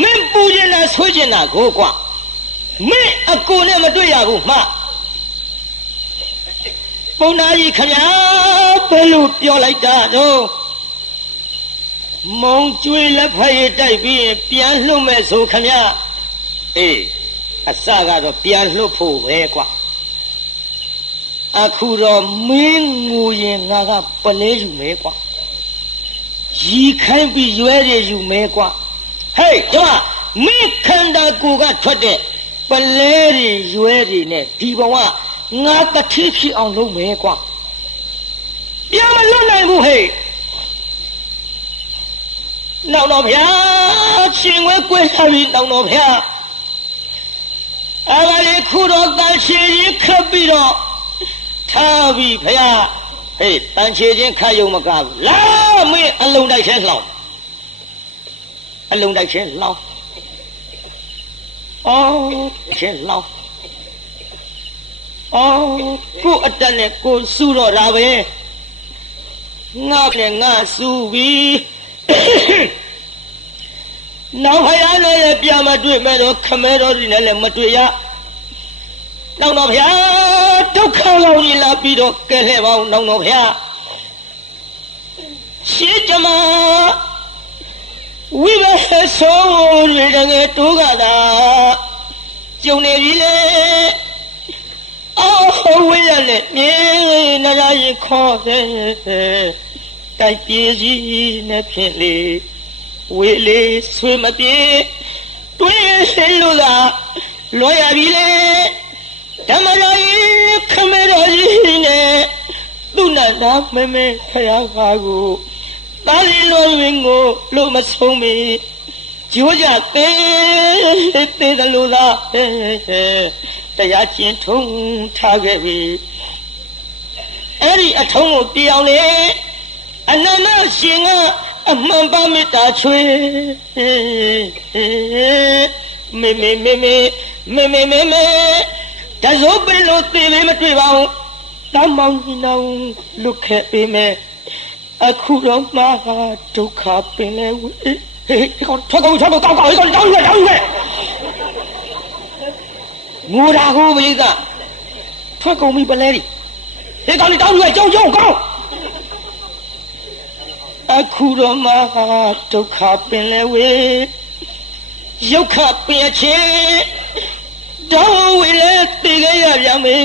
မင်းပူကျင်တာဆွေးကျင်တာကိုကွာမင်းအကိုနဲ့မတွေ့ရဘူးမှာပုံနာကြီးခမညာဘယ်လိုပြောလိုက်တာတော့မုံကျွေးလက်ဖက်ရတိုက်ပြီးပြန်လှုပ်မဲ့ဆိုခမညာအေးအစကတော့ပြန်လှုပ်ဖို့ပဲကွာအခုတော့မင်းငိုရင်ငါကပလဲယူမယ်ကွာရီခိုင်းပြီးရွဲရယူမယ်ကွာဟေးကျမမင်းခန္ဓာကိုယ်ကထွက်တဲ့ပလဲတွေရွဲတွေနဲ့ဒီဘဝငါတတိဖြစ်အောင်လုပ်မယ်ကွာပြန်မလွတ်နိုင်ဘူးဟဲ့နောက်တော့ဗျာရှင်ဝဲကွဲထားပြီနောက်တော့ဗျာအဲ့ဒါလေးခုတော့တန်ချေကြီးခပ်ပြီးတော့ထားပြီဗျာဟေးတန်ချေချင်းခတ်ယုံမကားဘူးလာမင်းအလုံးတိုက်ချင်းလှောင်အလုံးတိုက်ချင်းလှောင်အော်ချင်းလှောင်အော်ကိုအတက်နဲ့ကိုစူတော့တာပဲငါနဲ့ငါစူပြီနောက်ဖယားလည်းပြမတွေ့မဲ့တော့ခမဲတော်ဒီနဲ့လည်းမတွေ့ရနောက်တော့ဗျာဒုက္ခလောင်ကြီးလာပြီးတော့ကဲလှဲ့ပါဦးနောက်တော့ဗျာရှင်းကြမှာဝိဘဆိုးတွေတကယ်တိုးကတာကျုံနေပြီလေအော်ဝေးရလေမြေနာရရင်ခေါ်တယ်တိုက်ပြေးကြီးနဲ့ဖြစ်လေဝေးလေဆွေးမပြေးတွေးလို့သာလွယ်ရပြီလေဓမ္မရာကြီးခမဲတော်ကြီးနဲ့သူ့နတ်သားမမဲဖယားကားကိုတာလီလွယ်ဝင်ကိုလို့မဆုံးမီကြိုးကြသေးတယ်လို့သာတရားကျင့်ထုံးထားခဲ့ပြီအဲ့ဒီအထုံးကိုပြောင်းလေအနန္တရှင်ကအမှန်ပါမေတ္တာချွေမေတဇောပင်လို့သေလေးမတွေ့ပါဘူးတောင်းမောင်းနှောင်းလွတ်ခဲ့ပေမဲ့အခုတော့မှဒုက္ခပင်လေဟေးထွက်ကုန်ကောက်တောင်းရွယ်ငိုတာကိုပရိသထွက်ကုန်ပြီပလဲဒီဟေးကောင်းတောင်းရွယ်ကြုံကောင်းအခုတော့မှဒုက္ခပင်လေဝေရုက္ခပင်ချင်းတောင်းဝေလေသိခဲ့ရပြန်မေ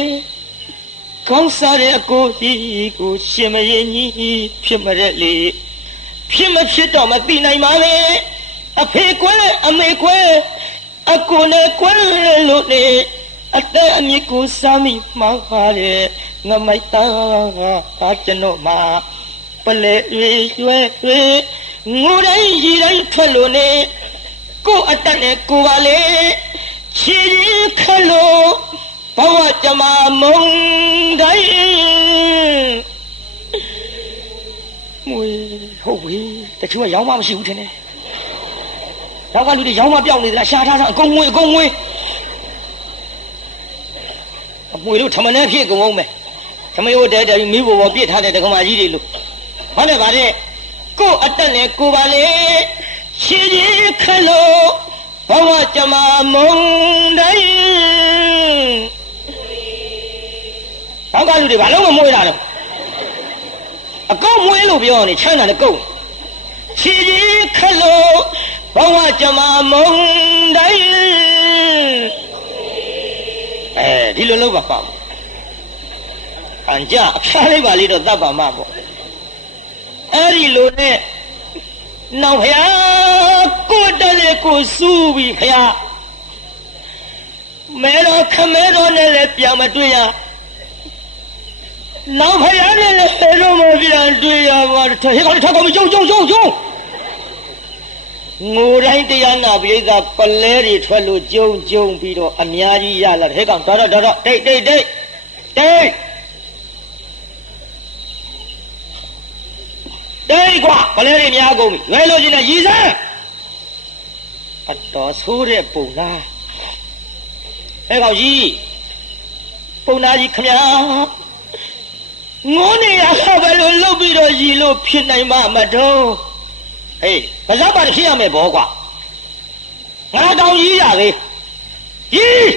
ကောင်းစားတဲ့အကိုကြီးကိုရှင်မရင်ကြီးဖြစ်မရက်လေဖြစ်မဖြစ်တော့မသိနိုင်ပါပဲအဖေကွဲအမေကွဲအကိုနဲ့ကွဲလို့နေအသက်အမြစ်ကိုစားမိမှောင်ပါတယ်ငမိုက်တာကျွန်တော်မှာပလဲရွယ်ငိုတိုင်းရီတိုင်းထွက်လို့နေကိုအတက်နဲ့ကိုပါလေချီရင်ခလို့ဘဝကြမမုံတိုင်းမွေဟုတ်ပြီတချို့ကရောင်းမမရှိဘူးထင်တယ်နောက်ကလူတွေရောင်းမပြောင်းနေသလားရှားထားတာအကုန်ငွေအမွေလို့ထမနဲ့ဖြစ်ကုန်အောင်မယ်ထမရိုးတဲတဲမိဘဘောပြစ်ထားတဲ့ဒကမာကြီးတွေလို့ဟုတ်တယ်ဗါတဲ့ ကိုအတက်နဲ့ကိုပါလေရှည်ကြီးခက်လို့ဘဝကြမမုံတိုင်းဘောက်ကလူတွေဘာလို့မမွေးတာလဲအကောက်မွေးလို့ပြောနေချမ်းသာတဲ့ကုတ်ရှည်ကြီးခက်လို့ဘဝကြမမုံတိုင်းဒီလိုလုပ်ပါပေါ့အန်ကြအဖျားလေးပါလေးတော့သတ်ပါမှာပေါ့အဲ့ဒီလိုနဲ့နောက်ဖျားကိုတည်းကိုစူးပြီးခရမဲတော်ခမဲတော်နဲ့လည်းပြန်မတွေ့ရနောက်ဖျားနဲ့လည်းဘယ်တော့မှပြန်တွေ့ရပါတော့ဟေ့ကောင်ထပ်ကောင်ကျုံငိုတိုင်းတရားနာပိဋကပလဲတွေထွက်လို့ကျုံပြီးတော့အများကြီးရလာတဲ့ဟဲ့ကောင်တော့တိတ်ကွာပလဲတွေများကုန်ပြီလွယ်လို့ချင်းနဲ့ရည်စမ်းအတော်ဆိုးတဲ့ပုံလားဟဲ့ကောင်ကြီးပုံသားကြီးခမညာငိုနေရတာပဲလို့လှုပ်ပြီးတော့ရည်လို့ဖြစ်နိုင်မှာမတော့ဟေးဘာသာပါဖြစ်ရမယ်ဘောကွာငါတောင်ကြီးရလေကြီး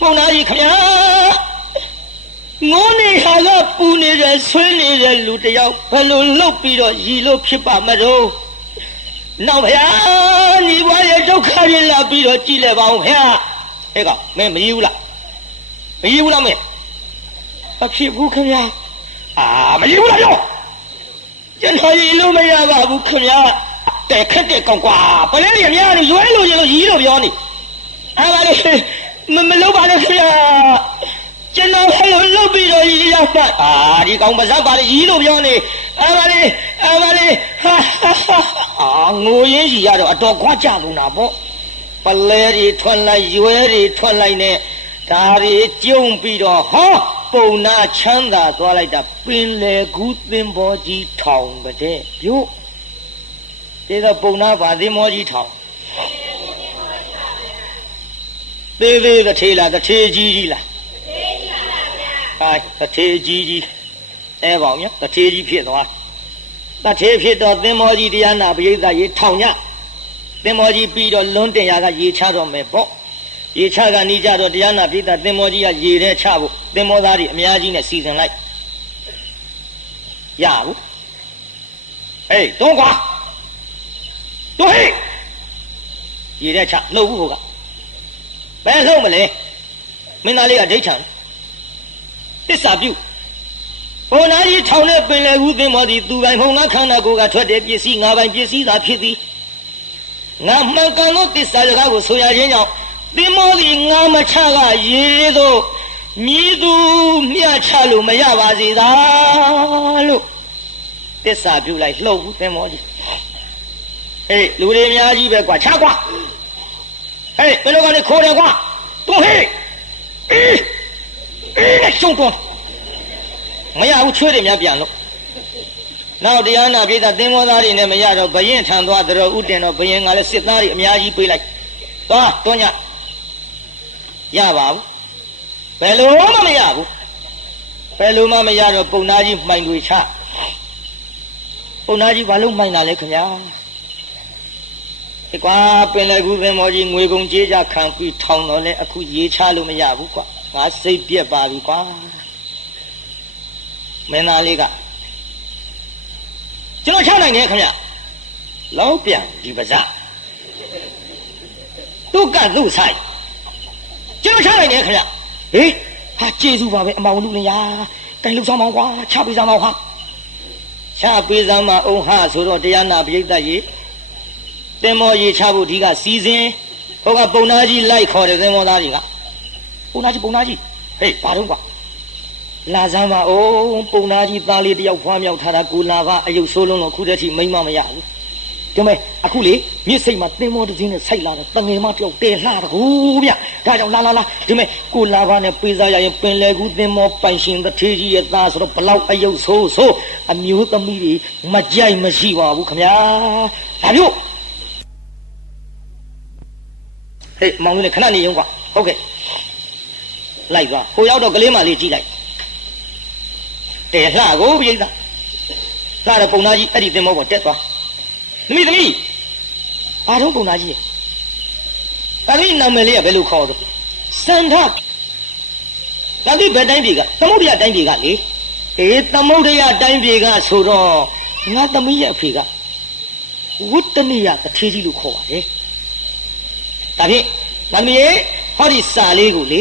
ပုံသားကြီးခမညာငိုနေဟာကပူနေတဲ့ဆွေးနေတဲ့လူတယောက်ဘယ်လိုလှုပ်ပြီးတော့ရည်လို့ဖြစ်ပါမတော့နောက်ဗျာညီဘွားရဲ့ဒုက္ခတွေလာပြီးတော့ကြည်လဲပါအောင်ဗျာဟဲ့ကောင်မင်းမရည်ဘူးလားမရည်ဘူးလားမင်းမဖြစ်ဘူးခင်ဗျာမရည်ဘူးလားပြောကျွန်တော်ရည်လို့မရပါဘူးခင်ဗျာတဲ့ခက်တဲ့ကောင်ကွာပလဲရများနေရွဲလို့ရလို့ရည်လို့ပြောနေအဲ့ဒါလေမလုပ်ပါနဲ့ခင်ဗျာကျွန်တော်ဟဲ့လို့လှုပ်ပြီးတော့ရည်ရပါဒီကောင်ပါစပ်ပါလေရည်လို့ပြောနေအဲ့ဒါလေငိုရင်းရည်ရတော့အတော်ခွာကြကုန်တာပေါ့ပလဲတွေထွက်လိုက်ရွဲတွေထွက်လိုက်နဲ့ဒါတွေကျုံပြီးတော့ဟောပုံနာချမ်းသာသွားလိုက်တာပင်လေကူးသင်္ဘောကြီးထောင်တဲ့ပြုဒီတော့ပုံနာပါသင်္ဘောကြီးထောင်သေးသေးတစ်ထေးလားတစ်ထေးကြီးလားတထေးကြီးအဲပါဗျာတထေးကြီးဖြစ်သွားတထေးဖြစ်တော့သင်္ဘောကြီးတရားနာပရိသတ်ရေထောင်ညသင်္ဘောကြီးပြီးတော့လွန်းတင်ရကရေချတော့မယ်ပေါ့ရေချကနီးကြတော့တရားနာပရိသတ်သင်္ဘောကြီးကရေထဲချဖို့သင်္ဘောသားတွေအများကြီးနဲ့စီစဉ်လိုက်ရဘူးဟေးတွန်းကွာတွန်းဟေးရေထဲချလှုပ်ဘူးဟိုကဘယ်လှုပ်မလဲမင်းသားလေးကဒိဋ္ဌံသစ္စာပြုဘုံနာကြီးထောင်တဲ့ပင်လယ်ကူးသင်္ဘောသည်သူပိုင်ဖုံငါခန္ဓာကိုယ်ကထွက်တဲ့ပစ္စည်းငါပိုင်ပစ္စည်းသာဖြစ်သည်ငါမှန်ကန်သောသစ္စာစကားကိုဆိုရခြင်းကြောင့်သင်္ဘောသည်ငါမချကရေသို့မြည်သူမျှချလို့မရပါစေသာလို့သစ္စာပြုလိုက်လှုပ်ဘူးသင်္ဘောကြီးဟေးလူတွေအများကြီးပဲကွာချကွာဟေးဘယ်လိုကနေခိုးတယ်ကွာတွန်းဟေးရှုံတော့မရဘူးချွေးတယ်များပြန်လို့နောက်တရားနာပြည်သားသင်္ဘောသားတွေနဲ့မရတော့ဘရင်ထံသွားတော်ဥတင်တော့ဘရင်ကလည်းစစ်သားတွေအများကြီးပေးလိုက်သွားတွန်းညရပါဘူးဘယ်လိုမှမရဘူးဘယ်လိုမှမရတော့ပုံနာကြီးမှိုင်တွေချပုံနာကြီးဘာလို့မှိုင်တာလဲခင်ဗျာဒီကွာပင်လယ်ကူးသင်္ဘောကြီးငွေကုန်ကြေးကြခံပြီးထောင်တော့လဲအခုရေချလို့မရဘူးကွာငါစိတ်ပြက်ပါပြီကွာမင်းသားလေးကကျွန်တော်ချနိုင်တယ်ခင်ဗျလောက်ပြန်ဒီပါစသူ့ကသူ့ဆိုင်ကျွန်တော်ချနိုင်တယ်ခင်ဗျဟေးဟာကျေးဇူးပါပဲအမောင်လူလင်ရာတိုင်လှုပ်ဆောင်ပါကွာချပေးစမ်းပါကွာချပေးစမ်းပါအောင်ဟာဆိုတော့တရားနာပရိသတ်ကြီးသင်္ဘောကြီးချဖို့ဒီကစီစဉ်ဟိုကပုံနာကြီးလိုက်ခေါ်တယ်သင်္ဘောသားတွေကပုံနာကြီးဟေးဘာတော့ကွာလာစမ်းပါအောင်ပုံနာကြီးသားလေးတယောက်ဖွားမြောက်ထားတာကိုလာပါအယုတ်ဆိုးလုံးတော့ခုတည်းထိမိမ့်မရဘူးဒီမဲ့အခုလေမြစ်စိတ်မှာသင်္ဘောတစ်စင်းနဲ့ဆိုက်လာတော့တငယ်မတယောက်တဲလှတကူဗျဒါကြောင့်လာဒီမဲ့ကိုလာပါနဲ့ပေးစားရရင်ပင်လယ်ကူးသင်္ဘောပိုင်ရှင်တထေးကြီးရဲ့သားဆိုတော့ဘလောက်အယုတ်ဆိုးအမျိုးသမီးတွေမကြိုက်မရှိပါဘူးခင်ဗျာဒါမျိုးဟေးမောင်လေးခဏနေရုံကွာဟုတ်ကဲ့လိုက်သွားဟိုရောက်တော့ကလေးမလေးကြည့်လိုက်တဲလှကိုပြိဿ လာတော့ပုံနာကြီးအဲ့ဒီသင်္ဘောပေါ်တက်သွားသမီးဘာတော့ပုံနာကြီးဒါလေးနာမည်လေးကဘယ်လိုခေါ်တော့စန္ဒဒါလေးဘယ်တိုင်းပြည်ကသမုဒ္ဒရာတိုင်းပြည်ကလေသမုဒ္ဒရာတိုင်းပြည်ကဆိုတော့ငါသမီးရဲ့အဖေကဝတ္တနိယတထေကြီးလို့ခေါ်ပါတယ်ဒါဖြင့်ငါသမီးရဲ့ဟောဒီစာလေးကိုလေ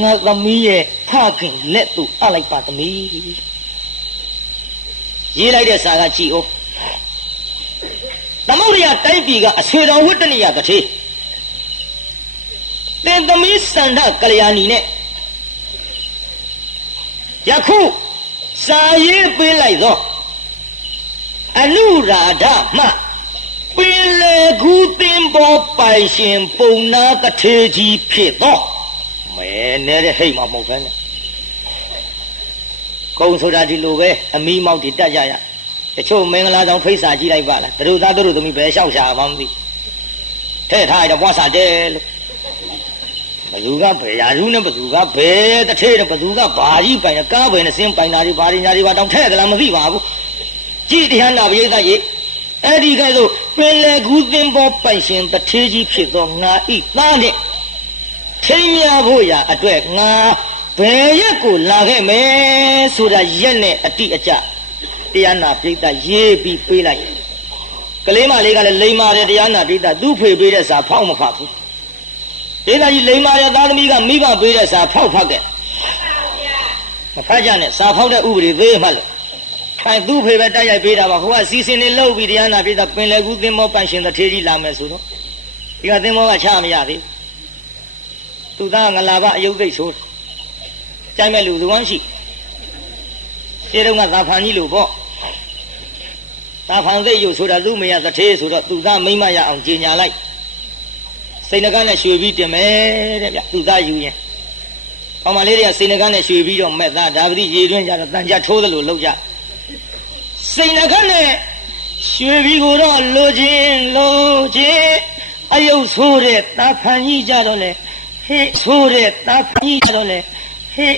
ငါသမီးရဲ့ဖခင်လက်သူအပ်လိုက်ပါသမီးရေးလိုက်တဲ့စာကကြည့်ဦးသမုဒ္ဒရာတိုင်းပြည်ကအဆွေတော်ဝတ္တနိယတထေသင်သမီးစန္ဒကလျာဏီနဲ့ယခုစာရေးပေးလိုက်သောအနုရာဓမှပင်လေကူသင်္ဘောပိုင်ရှင်ပုံနာတထေကြီးဖြစ်သောမဲနဲ့ဟိတ်မမဟုတ်ပဲနဲ့ကုံဆိုတာဒီလိုပဲအမီးမောက်တွေတက်ကြရတချို့မင်္ဂလာဆောင်ဖိတ်စာကြည့်လိုက်ပါလားသူတို့သားတို့သမီးပဲလျှောက်ရှာမှမသိထဲထားရတော့ဘွားစာတယ်လို့ဘသူကဘယ်ရာလူနဲ့ဘသူကဘယ်တထေနဲ့ဘသူကဘာကြီးပိုင်ကားပိုင်နဲ့စင်းပိုင်တာတွေဘာတွေညာတွေပါတောင်ထဲကလားမသိပါဘူးကြည်တရားနာပရိသတ်ကြီးအဲ့ဒီကဲဆိုပင်လေကူးသင်္ဘောပိုင်ရှင်တထေကြီးဖြစ်သောငါဤသားနဲ့ထိမ်းမြဖို့ရာအတွက်ငါဘယ်ရက်ကိုလာခဲ့မယ်ဆိုတာရက်နဲ့အတိအကျတရားနာပရိသတ်ရေးပြီးပေးလိုက်ကလေးမလေးကလည်းလိမ္မာတဲ့တရားနာပရိသတ်သူ့ဖေပေးတဲ့စာဖောက်မဖတ်ဘူးဒေသကြီးလိမ္မာတဲ့သားသမီးကမိဘပေးတဲ့စာဖောက်ဖတ်တယ်မဖတ်ကြနဲ့စာဖောက်တဲ့ဥပဒေသေးမှလို့ခိုင်သူ့ဖေပဲတိုက်ရိုက်ပေးတာပါဟိုကစီစဉ်နေလှုပ်ပြီးတရားနာပရိသတ်ပင်လေကူးသင်္ဘောပိုင်ရှင်တထေကြီးလာမယ်ဆိုတော့ဒီကသင်္ဘောကချမရသေးသူသားငလာဘအယုတ်သိဆိုကြိုက်မဲ့လူသူဝမ်းရှိခြေတုံးကသာဖန်ကြီးလို့ပေါ့သာဖန်သိရုပ်ဆိုတာသူ့မရတထေဆိုတော့သူသားမိမရအောင်ကြီးညာလိုက်စိတ်နှကနဲ့ရွှေပြီးတင်မယ်တဲ့ဗျသူသားယူရင်ဟောမလေးတွေကစိတ်နှကနဲ့ရွှေပြီးတော့မဲ့သားဒါပတိရေတွင်းကြတော့တန်ကြထိုးသလိုလှုပ်ကြစိတ်နှကနဲ့ရွှေပြီးကိုတော့လိုခြင်းအယုတ်ဆိုးတဲ့သာဖန်ကြီးကြတော့လေဟေးဆိုးတဲ့သာဖန်ကြီးကြတော့လေဟေး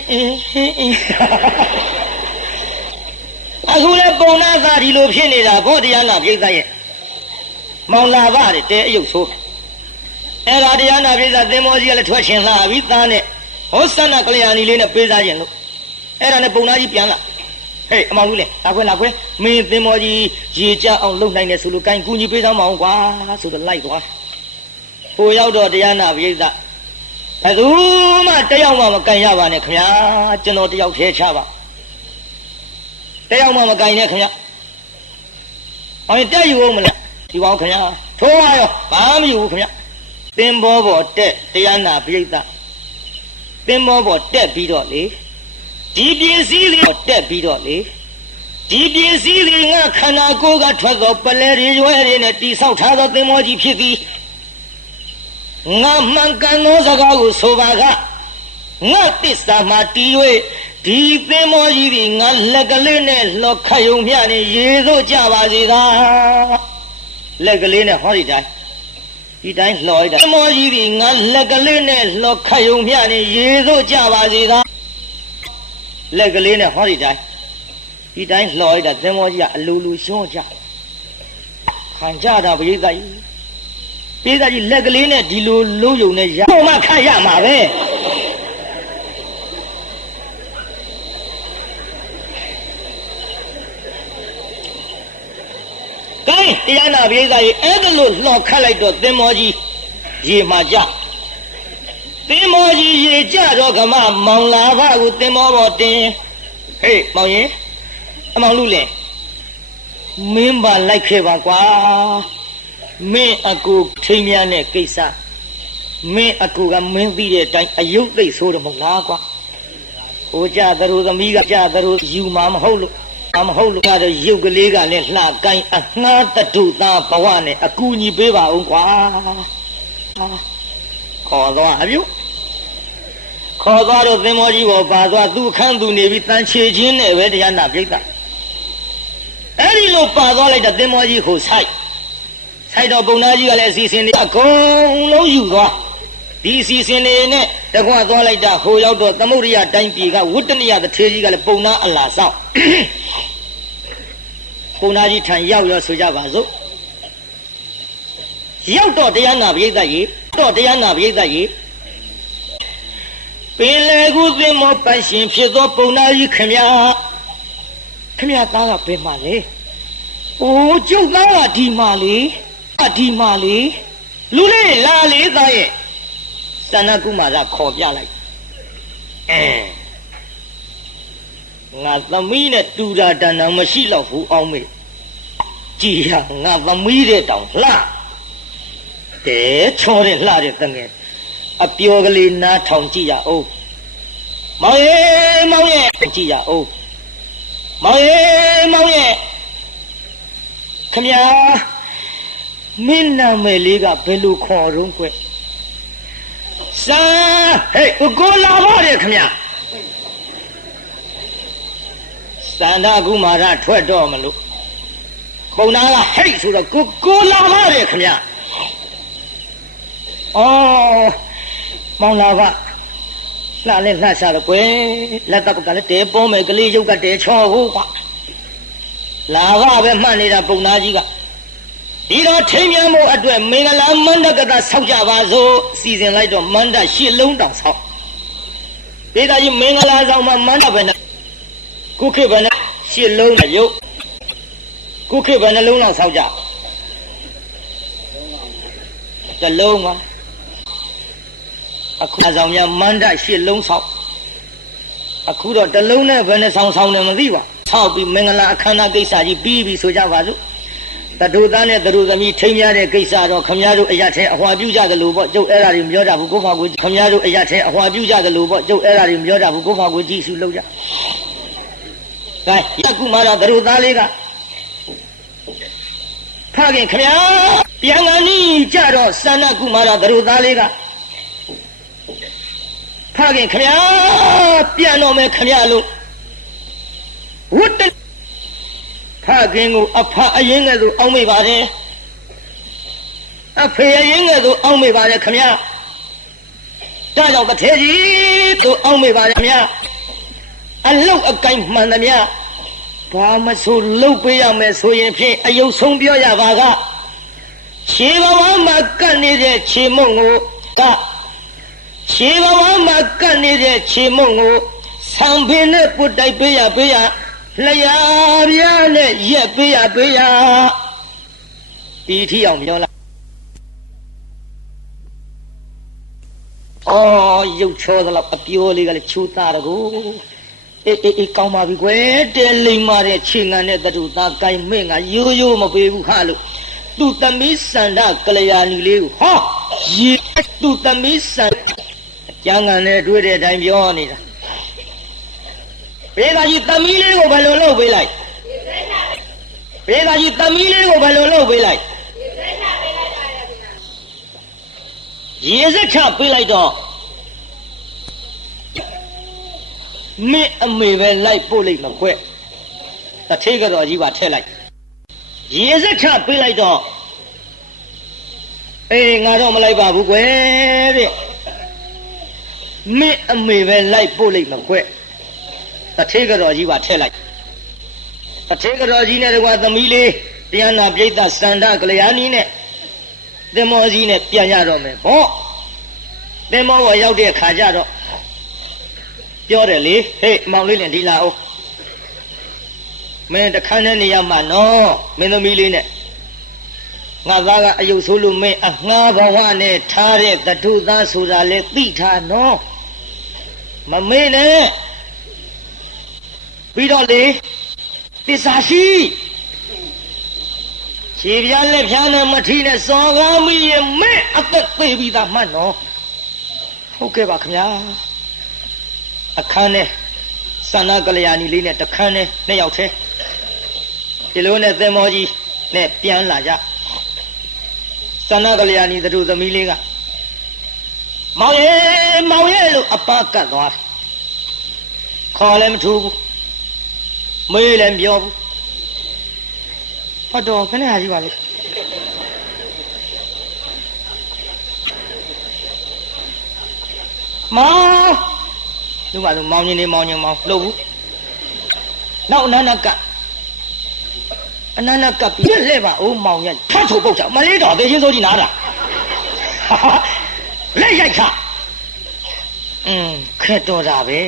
အခုလည်းပုံနာသားဒီလိုဖြစ်နေတာဘောတရားနာပြိဿရဲ့မောင်လာပါတဲ့အယုတ်ဆိုးအဲ့ဒါတရားနာပြိဿသင်္ဘောကြီးကလည်းထွက်ချင်လာပြီသားနဲ့ဟောစန္ဒကလျာဏီလေးနဲ့ပေးစားခြင်းလို့အဲ့ဒါနဲ့ပုံနာကြီးပြန်လာဟေးအမောင်လူလေလာခွဲမင်းသင်္ဘောကြီးရေကြအောင်လှုပ်နိုင်တယ်ဆိုလို့ကိုင်းကူညီပေးသားမအောင်ကွာဆိုတော့လိုက်သွားဟိုရောက်တော့တရားနာပြိဿဘယ်သူမှတယောက်မှမကန်ရပါနဲ့ခင်ဗျာကျွန်တော်တယောက်ထဲချပါတယောက်မှမကန်နဲ့ခင်ဗျာဟောရင်တက်ယူအောင်မလားဒီပေါင်းခင်ဗျာထိုးရရောဘာမှမယူဘူးခင်ဗျာသင်္ဘောပေါ်တက်တရားနာပရိသတ်သင်္ဘောပေါ်တက်ပြီးတော့လေဒီပစ္စည်းလေးတက်ပြီးတော့လေဒီပစ္စည်းလေးငါခန္ဓာကိုယ်ကထွက်သောပလဲတွေရွယ်တွေနဲ့တိဆောက်ထားသောသင်္ဘောကြီးဖြစ်သည်ငါမှန်ကန်သောစကားကိုဆိုပါကငါတစ္ဆာမှာတည်၍ဒီသင်္ဘောကြီးဒီငါလက်ကလေးနဲ့လှော်ခတ်ယုံမျှနေရေသို့ကြပါစေသာလက်ကလေးနဲ့ဟောဒီတိုင်းလှော်ရတာသင်္ဘောကြီးဒီငါလက်ကလေးနဲ့လှော်ခတ်ယုံမျှနေရေသို့ကြပါစေသာလက်ကလေးနဲ့ဟောဒီတိုင်းလှော်ရတာသင်္ဘောကြီးကအလိုလိုရှင်းကြခံကြတာပရိသတ်ကြီးပိဿကြီးလက်ကလေးနဲ့ဒီလိုလုံးယုံနဲ့ရမှခတ်ရမှာပဲကဲတရားနာပိဿကြီးအဲ့ဒါလို့လှော်ခတ်လိုက်တော့သင်္ဘောကြီးရေမှာကြသင်္ဘောကြီးရေကြတော့ကမမောင်လာဘကိုသင်္ဘောပေါ်တင်ဟေးမောင်ရင်အမောင်လူလင်မင်းပါလိုက်ခဲ့ပါကွာမင်းအကူထိမ်းမြန်းတဲ့ကိစ္စမင်းအကူကမင်းသိတဲ့အတိုင်းအယုတ်သိဆိုးတယ်မဟုတ်လားကွာဟိုကြသရိုသမီးကကြသရိုယူမှာမဟုတ်လို့ကတော့ရုပ်ကလေးကလည်းလှကိုင်းအငှားတတုသားဘဝနဲ့အကူညီပေးပါအောင်ကွာခေါ်သွားအပြုခေါ်သွားတော့သင်္ဘောကြီးပေါ်ပါသွားသူ့အခန်းသူနေပြီးတန်ချေချင်းနဲ့ပဲတရားနာပြိတ္တာအဲ့ဒီလိုပါသွားလိုက်တဲ့သင်္ဘောကြီးကိုဆိုင်တော်ပုံနာကြီးကလည်းအစီအစဉ်တွေအကုန်လုံးယူသွားဒီအစီအစဉ်တွေနဲ့တကွသွားလိုက်တာဟိုရောက်တော့သမုဒ္ဒရာတိုင်းပြည်ကဝတ္တနိယတထေကြီးကလည်းပုံနာအလားဆောင် ပုံနာကြီးထံရောက်ရောဆိုကြပါစို့ရောက်တော့တရားနာပရိသတ်ကြီးတော့တရားနာပရိသတ်ကြီးပင်လေကူသင်မောပတ်ရှင်ဖြစ်သောပုံနာကြီးခမရသားကဘယ်မှာလဲအိုးကျုပ်သားကဒီမှာလေလူလေးလာလေသားရဲ့သန္နကုမာရခေါ်ပြလိုက်ငါသမီးနဲ့တူတာတန်တာမရှိတော့ဘူးအောင်မေကြည်ရငါသမီးတဲ့တောင်လှတဲ့ချောတဲ့လှတဲ့တငယ်အပျော်ကလေးနားထောင်ကြည့်ရအောင်မောင်ရဲ့ကြည့်ရအောင်မောင်ရဲ့ခမညာမင်းနာမည်လေးကဘယ်လိုခေါ်တော့ကွစာဟဲ့ကိုလာပါတယ်ခမညာသန္တာကုမာရထွက်တော့မလို့ပုံနာကဟိတ်ဆိုတော့ကိုလာပါတယ်ခမညာအော်မောင်လာပါလှလဲလှရှာတော့ကွယ်လက်တော့ကလည်းတဲပေါ်မယ်ကလေးရုပ်ကတဲချောဟုတ်ကွာလာကပဲမှတ်နေတာပုံနာကြီးကဒီတော့ထိမ်းမြန်းဖို့အတွက်မင်္ဂလာမန္တကတာဆောက်ကြပါစို့စီစဉ်လိုက်တော့မန္တရှစ်လုံးတောင်ဆောက်ဒေသကြီးမင်္ဂလာဆောင်မှာမန္တပဲနဲ့ကုခေဘယ်နဲ့ရှစ်လုံးနဲ့ရုပ်ကုခေဘယ်နှလုံးလောက်ဆောက်ကြတစ်လုံးပါအခုဆောင်များမန္တရှစ်လုံးဆောက်အခုတော့တစ်လုံးနဲ့ဘယ်နှဆောင်တယ်မသိပါဆောက်ပြီးမင်္ဂလာအခမ်းအနားကိစ္စကြီးပြီးပြီဆိုကြပါစို့တတူသားနဲ့တတူသမီးထိမ်းများတဲ့ကိစ္စတော့ခမည်းတော်အရာထဲအဟွာပြုကြသလိုပေါ့ကျုပ်အဲ့ဒါတွေမပြောတတ်ဘူးကိုဖာကိုခမည်းတော်အရာထဲအဟွာပြုကြသလိုပေါ့ကျုပ်အဲ့ဒါတွေမပြောတတ်ဘူးကိုဖာကိုကြည့်စုလုပ်ကြကဲယခုမှတော့တတူသားလေးကဖခင်ခမည်းပြန်ငါနီးကြတော့စန္ဒကုမာရတတူသားလေးကဖခင်ခမည်းပြန်တော့မယ်ခမည်းလို့ဝတ်ဖခင်ကိုအဖအရင်ကဲ့သို့အောင်းမိပါတယ်အဖေအရင်ကဲ့သို့အောင်းမိပါတယ်ခမညာဒါကြောင့်တထေကြီးသို့အောင်းမိပါတယ်ခမညာအလုတ်အကိုင်းမှန်သမျှဘာမဆိုလုတ်ပေးရမယ်ဆိုရင်ဖြင့်အယုတ်ဆုံးပြောရပါကခြေဘဝမှာကပ်နေတဲ့ခြေမုံကိုခြေဘဝမှာကပ်နေတဲ့ခြေမုံကိုဆံပင်နဲ့ပုတ်တိုက်ပေးရလျာပြားနဲ့ရက်ပေးရဒီထီအောင်ပြောလိုက်အော်ရုပ်ချောသလောက်အပြိုးလေးကလည်းချူသားတကူအေးကောင်းပါပြီကွယ်တဲလိမ့်မာတဲ့ခြေငန်တဲ့တတူသားကိုင်းမင်းကရိုးမပေးဘူးဟာလို့သူ့သမီးစန္ဒကလျာဏီလေးကိုဟောရေသူ့သမီးစန္ဒကျန်ကန်နဲ့တွေ့တဲ့အတိုင်းပြောနေတာဘေးသားကြီးသမီးလေးကိုဘယ်လိုလုပ်ပေးလိုက်ဘေးသားကြီးသမီးလေးကိုဘယ်လိုလုပ်ပေးလိုက်ရေစက်ချပေးလိုက်တော့မင်းအမေပဲလိုက်ပို့လိုက်မှာကွတထေးကတော့ကြီးပါထည့်လိုက်ရေစက်ချပေးလိုက်တော့အေးငါတော့မလိုက်ပါဘူးကွယ်တဲ့မင်းအမေပဲလိုက်ပို့လိုက်မှာကွတထေးကတော့ကြီးပါထည့်လိုက်တထေးကတော့ကြီးနဲ့တကွာသမီးလေးတရားနာပြိဿစန္ဒကလျာဏီနဲ့သင်္ဘောကြီးနဲ့ပြန်ရတော့မယ်ဗောသင်္ဘောပေါ်ရောက်တဲ့ခါကျတော့ပြောတယ်လေဟေးမောင်လေးနဲ့ဒီလာအောင်မင်းတခန်းနဲ့နေရမှာနော်မင်းသမီးလေးနဲ့ငါသားကအယုတ်ဆိုးလို့မင်းအငှားဘဝနဲ့ထားတဲ့တထုသားဆိုတာလေသိထားနော်မမေ့နဲ့ပြီးတော့လေတစ္ဆာရှိခြေပြားလက်ဖြားနဲ့မထီနဲ့စော်ကားမိရင်မဲ့အသက်သေးပြီးသားမှတ်နော်ဟုတ်ကဲ့ပါခင်ဗျာအခန်းနဲ့စန္ဒကလျာဏီလေးနဲ့တခန်းနဲ့နှစ်ယောက်သေးဒီလိုနဲ့သင်္ဘောကြီးနဲ့ပြန်လာကြစန္ဒကလျာဏီသူသမီးလေးကမောင်ရဲ့လို့အပကတ်သွားခေါ်လည်းမထူးဘူးမေးလည်းမပြောဘူးဟုတ်တော့ခဏဟာကြီးပါလေမောင်လူပါလို့မောင်ညင်းနေမောင်ညင်းမောင်လှုပ်ဘူးနောက်အနန္တက အနန္တကပ်ပြီးလှဲ့ပါအိုးမောင်ရထထုတ်ပုတ်ချမလေးတော်သေချင်းစိုးကြီးနားတာလက်ရိုက်ခခက်တော်တာပဲ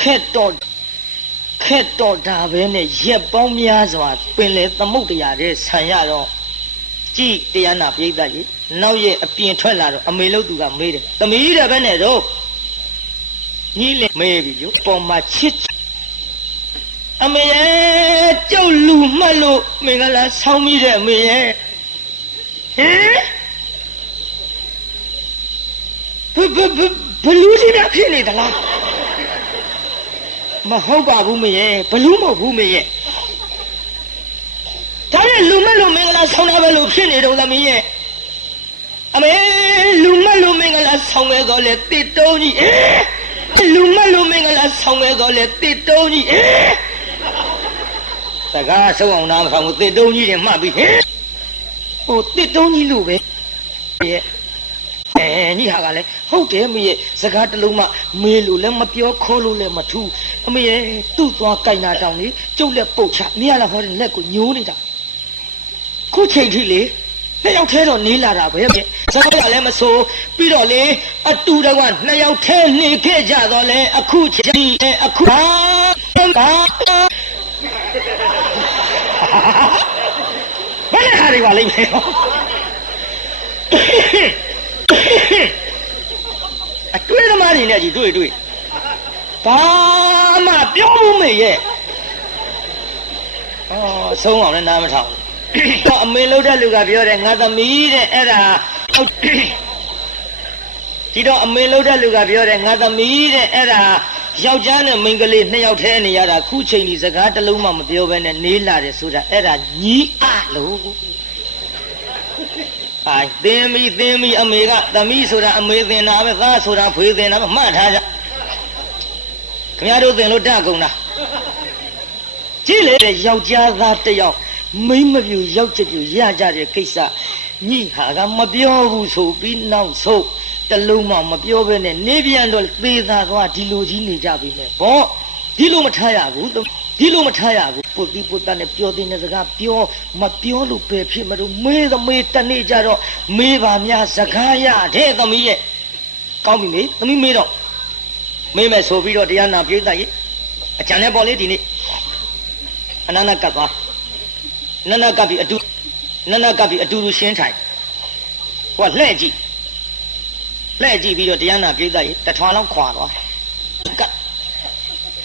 ခက်တော်တာပဲနဲ့ရက်ပေါင်းများစွာပင်လေသမုတ်တရားတဲ့ဆံရတော့ကြည်တရားနာပြိဿကြီးနောက်ရဲ့အပြင်ထွက်လာတော့အမေလို့သူကမေးတယ်သမီးတဲ့ဘက်နဲ့တော့ညီလေးမေးပြီကျပေါ်မှာချစ်အမေရဲ့ကျုပ်လူမှတ်လို့မင်္ဂလာဆောင်းမိတဲ့အမေရဲ့ဟင်ဘလူးကြီးများဖြစ်နေသလားမဟုတ်ပါဘူးမေရဲ့ဘလူးမဟုတ်ဘူးမေရဲ့ဒါနဲ့လူမဲ့လို့မင်္ဂလာဆောင်တာပဲလို့ဖြစ်နေတော့သမီးရဲ့အမေလူမဲ့လို့မင်္ဂလာဆောင်ခဲ့တော့လေတစ်တုံးကြီးလူမဲ့လို့မင်္ဂလာဆောင်ခဲ့တော့လေတစ်တုံးကြီးစကားဆုံးအောင်နားမဆောင်ဘူးတစ်တုံးကြီးတွေမှတ်ပြီးဟိုတစ်တုံးကြီးလို့ပဲရဲ့ညီဟာကလည်းဟုတ်တယ်မေရဲ့စကားတစ်လုံးမှမေလို့လည်းမပြောခိုးလို့လည်းမထူးအမေရဲ့သူ့သွားကြိုင်နာတောင်လေကျုပ်လက်ပုတ်ချမရလားဟောတဲ့လက်ကိုညိုးနေတာခုချိန်ထိလေနှစ်ယောက်ထဲတော့နေလာတာပဲစကားကလည်းမဆိုပြီးတော့လေအတူတကွနှစ်ယောက်ထဲနေခဲ့ကြတော့လေအခုချိန်အခုဘယ်နဲ့ဟာတွေပါလိမ့်မယ်အတွေ့သမားတွေနဲ့ကြီးတွေ့ဘာမှပြောမှုမေရဲ့ဆုံးအောင်လည်းနားမထောင်တော့အမေလို့တဲ့လူကပြောတယ်ငါသမီးတဲ့အဲ့ဒါဒီတော့အမေလို့တဲ့လူကပြောတယ်ငါသမီးတဲ့အဲ့ဒါယောက်ျားနဲ့မိန်းကလေးနှစ်ယောက်တည်းနေရတာခုချိန်ဒီစကားတစ်လုံးမှမပြောဘဲနဲ့နေလာတယ်ဆိုတာအဲ့ဒါညီအလို့အိုင်သင်မီအမေကသမီးဆိုတာအမေသင်တာပဲသားဆိုတာဖွေသင်တာပဲမှတ်ထားကြခင်ဗျားတို့သင်လို့တတ်ကုန်လားကြည့်လေယောက်ျားသားတစ်ယောက်မိန်းမပြူယောက်ျားပြူရကြတဲ့ကိစ္စညီဟာကမပြောဘူးဆိုပြီးနောက်ဆုံးတလုံးမှမပြောဘဲနဲ့နေပြန်တော့သေသာသွားဒီလိုကြီးနေကြပြီမဲ့ဘောဒီလိုမထားရဘူးပုတ်တိပုတ်တနဲ့ပြောတဲ့စကားပြောမပြောလို့ပဲဖြစ်မလို့မေးသမီးတနေ့ကြတော့မေးပါများစကားရတဲ့သမီးရဲ့ကောင်းပြီမေးသမီးမေးတော့မေးမယ်ဆိုပြီးတော့တရားနာပြိဿရဲ့အကြံနဲ့ပေါ့လေဒီနေ့အနန္တကပ်သွားနန္ဒကပ်ပြီးအတူတူရှင်းထိုင်ဟိုကလှဲ့ကြည့်ပြီးတော့တရားနာပြိဿရဲ့တထွားလောက်ခွာသွားကပ်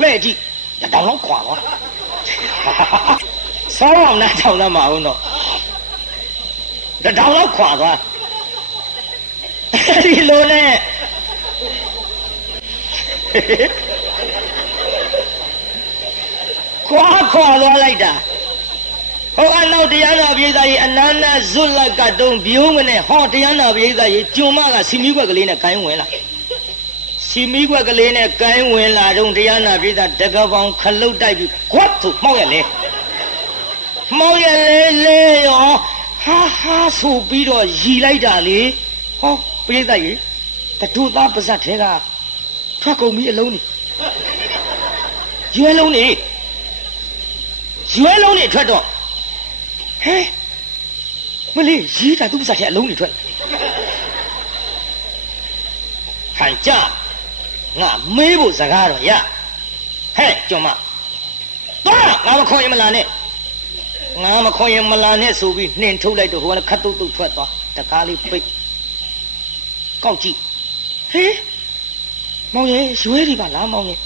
လှဲ့ကြည့်တတောင်လောက်ခွာသွားဆောင်းအောင်နားထောင်သမှာဟုတ်တော့တတောင်လောက်ခွာသွားဒီလိုနဲ့ခွာသွားလိုက်တာဟောအနောက်တရားနာပရိသတ်ကြီးအနန္တဇွတ်လကတုံးဘိုးမနဲ့ဟောတရားနာပရိသတ်ကြီးကျွန်းမကစီမီကွက်ကလေးနဲ့ကိုင်းဝင်လာစီမီကွက်ကလေးနဲ့ကိုင်းဝင်လာတော့တရားနာပရိသတ်တကပောင်ခလုတ်တိုက်ပြီးခွတ်သူမှောက်ရလေရောဟာဆိုပြီးတော့ရီလိုက်တာလေဟောပရိသတ်ကြီးတတူသားပါဇက်ထဲကထွက်ကုန်ပြီအလုံးနေရွယ်လုံးနေထွက်တော့ဟဲမလေးရေးတာသူ့ပါဇက်ထဲအလုံးနေထွက်ဟန်ကြငါမေးဖို့စကားတော့ရဟဲ့ကျော်မသွားငါမခေါ်ရင်မလာနဲ့ဆိုပြီးနှင်ထုတ်လိုက်တော့ဟိုကခတ်တုတ်ထွက်သွားတကားလေးပိတ်ကောက်ကြည့်ဟေးမောင်ရဲ့ရွယ်ဒီပါလားမောင်ရဲ့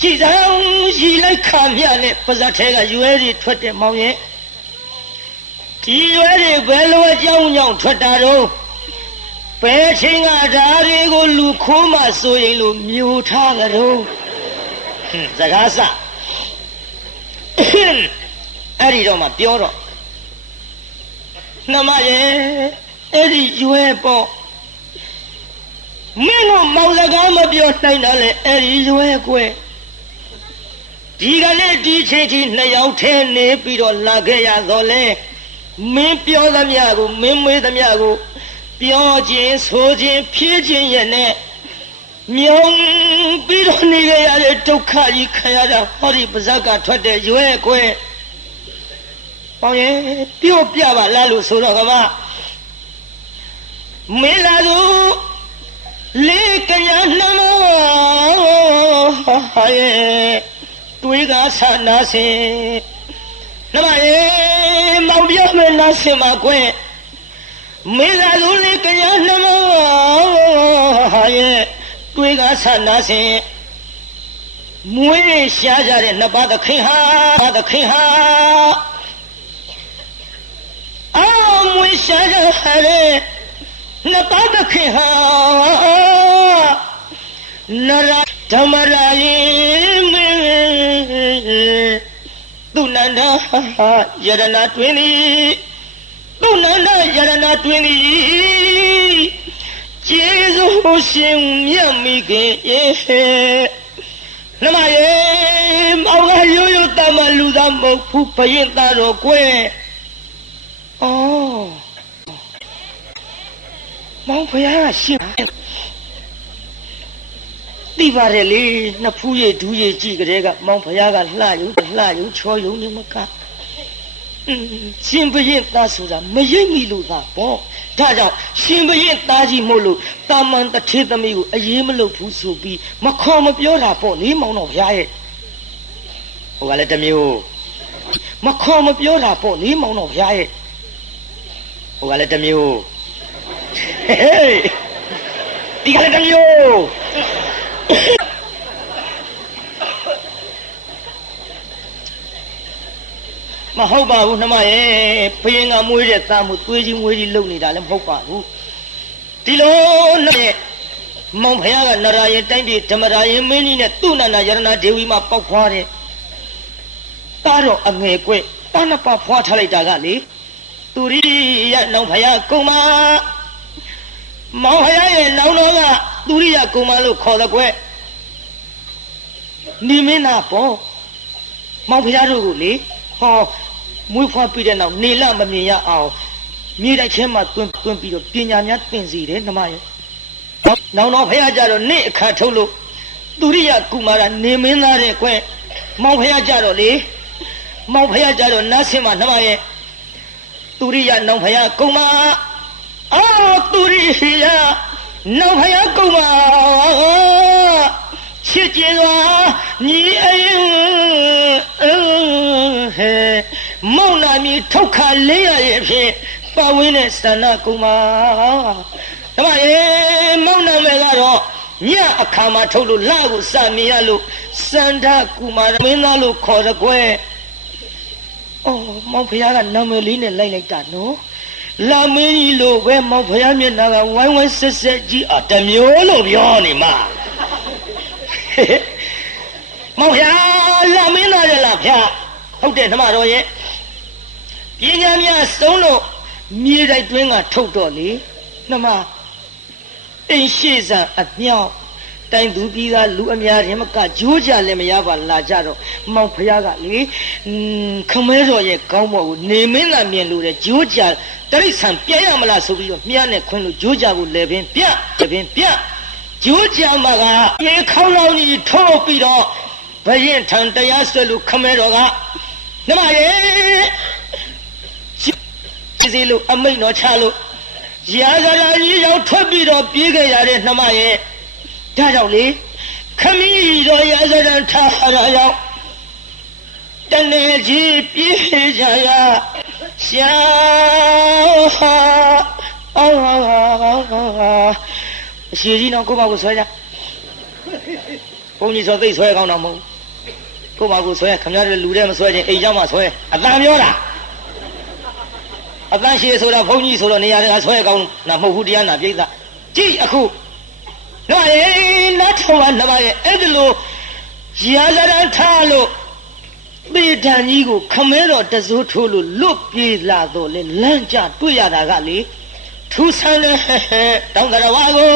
ကြည်စမ်းရီလိုက်ခါမြနဲ့ပါဇက်ထဲကရွယ်တွေထွက်တယ်မောင်ရဲ့ဒီရွယ်တွေဘယ်လိုအကြောင်းကြောင့်ထွက်တာတော့ဘယ်ချင်းကဓာတွေကိုလူခိုးမှဆိုရင်လို့မျိုးထားကြတော့စကားစအဲ့ဒီတော့မှပြောတော့နှမရဲ့အဲ့ဒီရွယ်ပေါ့မင်းတို့မောင်စကားမပြောနိုင်တော့လေအဲ့ဒီရွယ်ကွယ်ဒီကနေ့ဒီချိန်ထိနှစ်ယောက်ထဲနေပြီးတော့လာခဲ့ရတော့လေမင်းပြောသမျှကိုမင်းမေးသမျှကိုပြောခြင်းဆိုခြင်းဖြည့်ခြင်းရဲ့နဲ့မြုံပြီးတော့နေရတဲ့ဒုက္ခကြီးခံရတာဟောဒီပါဇက်ကထွက်တဲ့ရွယ်ကွယ် ပေါင်းရဲ့ပြောပြပါလားလို့ဆိုတော့ကမင်းလာသူလေးကညာနှမောရဲ့တွေးကဆန္ဒစင်နှမရဲ့မောင်ပြောမယ်လားစင်ပါကွယ်မင်းလာသူလေးကညာနှမောရဲ့တွေးကဆန္ဒစင်မွေးရှားကြတဲ့နှစ်ပါးသခင်ဟာမွေးရှားကြတဲ့နှစ်ပါးသခင်ဟာနရဓမ္မရာယမေသူနန္ဒယရဏတွင်သည်သူနန္ဒယရဏတွင်သည်ကျေးဇူးရှင်မြတ်မိခင်နှမရေမောင်ကရိုးရိုးတမလူသားမဟုတ်ဘူးဘရင်သားတော်ကွယ်ဩမောင်ဖယားကရှင်သိပါတယ်လေနှစ်ဖူးရည်ဒူးရည်ကြည့်ကြတဲ့ကမောင်ဖယားကလှယုံချောယုံနေမကရှင်ဘရင်သားဆိုတာမရိပ်မိလို့သာပေါ့ဒါကြောင့်ရှင်ဘရင်သားကြီးမို့လို့တာမန်တထေသမီးကိုအေးမလုပ်ဘူးဆိုပြီးမခေါ်မပြောတာပေါ့လေမောင်တော်ဖယားရဲ့ဟိုကလည်းတမျိုးမခေါ်မပြောတာပေါ့လေမောင်တော်ဖယားရဲ့ဟိုကလည်းတမျိုးဟေးဒီကလည်းတမျိုးမဟုတ်ပါဘူးနှမရဲ့ဘုရင်ကမွေးတဲ့သားမှုသွေးကြီးမွေးကြီးလုံနေတာလည်းမဟုတ်ပါဘူးဒီလိုနဲ့မောင်ဖယားကနရာယတိုင်းပြည်ဓမ္မရာယမင်းကြီးနဲ့သူ့နန္ဒယရဏဒေဝီမှာပေါက်ဖွားတယ်တားတော့အငယ်ကွဲ့တားနှစ်ပါးဖွားထားလိုက်တာကလေသူရိယနောင်ဖယားကုံမမောင်ဖယားရဲ့နောင်တော်ကသူရိယကုံမလို့ခေါ်တဲ့ကွဲ့နေမင်းသားပေါ့မောင်ဖယားတို့ကိုလေဟောမွေးဖွားပြီးတဲ့နောက်နေလမမြင်ရအောင်မြေတိုက်ချင်းမှာတွင်းပြီးတော့ပညာများသင်စီတယ်နှမရဲ့နောင်တော်ဖယားကြတော့နေအခါထုတ်လို့သူရိယကုမာရနေမင်းသားတဲ့ကွဲ့မောင်ဖယားကြတော့လေမောင်ဖယားကြတော့နတ်ဆင်းမှာနှမရဲ့သူရိယနောင်ဖယားကုမာသူရိယနောင်ဖယားကုမာချစ်ကြည်စွာညီအရင်ဟဲ့မောင်နာမီထုတ်ခါလေးရရဲ့ဖြင့်ပဝင်းတဲ့သန္နာကုမာဒါမှမောင်နာမယ်ကတော့ညအခါမှာထုတ်လို့လာကိုစမြင်ရလို့စန္ဒကုမာမင်းသားလို့ခေါ်ရကွယ်မောင်ဖယားကနာမည်လေးနဲ့လိုက်တာနော်လာမင်းကြီးလို့ပဲမောင်ဖယားမျက်နှာကဝိုင်းဝိုင်းဆက်ဆက်ကြီးတမျိုးလို့ပြောနေမှာမောင်ဖယားလာမင်းသားရဲ့လားဖျားဟုတ်တယ်နှမတော်ရဲ့ပညာများစုံလို့မြေတိုက်တွင်းကထုတ်တော့လေနှမအိမ်ရှိစံအမြောက်တိုင်သူပြည်သားလူအများရင်မကကြိုးကြလည်းမရပါလာကြတော့မောင်ဖယားကလေခမဲတော်ရဲ့ကောင်းဘောကိုနေမင်းသာမြင်လို့တဲ့ကြိုးကြတရိษံပြရမလားဆိုပြီးတော့မြားနဲ့ခွင်းလို့ကြိုးကြကိုလည်းပင်ပြကြိုးကြမှာကရေခေါင်းလောင်းကြီးထုတ်ပြီးတော့ဘရင်ထံတရားဆွဲလို့ခမဲတော်ကနှမရဲ့စီလို့အမိတ်တော်ချလို့ရာဇာကြီးရောက်ထွက်ပြီးတော့ပြေးခဲ့ရတဲ့နှမရဲ့ဒါကြောင့်လေခမည်းတော်ရာဇာထားရရောက်တနေ့ကြီးပြေးကြရရှာအရှိကြီးတော့ကိုမကိုဆွဲကြဘုန်းကြီးဆိုသိဆွဲကောင်းတော့မဟုတ်ကိုမကိုဆွဲခမရတဲ့လူတဲ့မဆွဲခြင်းအိမ်เจ้าမှာဆွဲအတန်ပြောတာအတန်ရှိဆိုတာဘုန်းကြီးဆိုတော့နေရာတွေကဆွဲကောင်းတာမဟုတ်ဘူးတရားနာပြိဿကြည့်အခုတော့နားထောင်နှမရဲ့အဲ့ဒီလိုရာဇာထားလို့ပေတန်ကြီးကိုခမဲတော်တစိုးထိုးလို့လွတ်ပြေးလာတော့လေလမ်းကြတွေ့ရတာကလေထူဆန်းတဲ့တောင်ကရဝါကို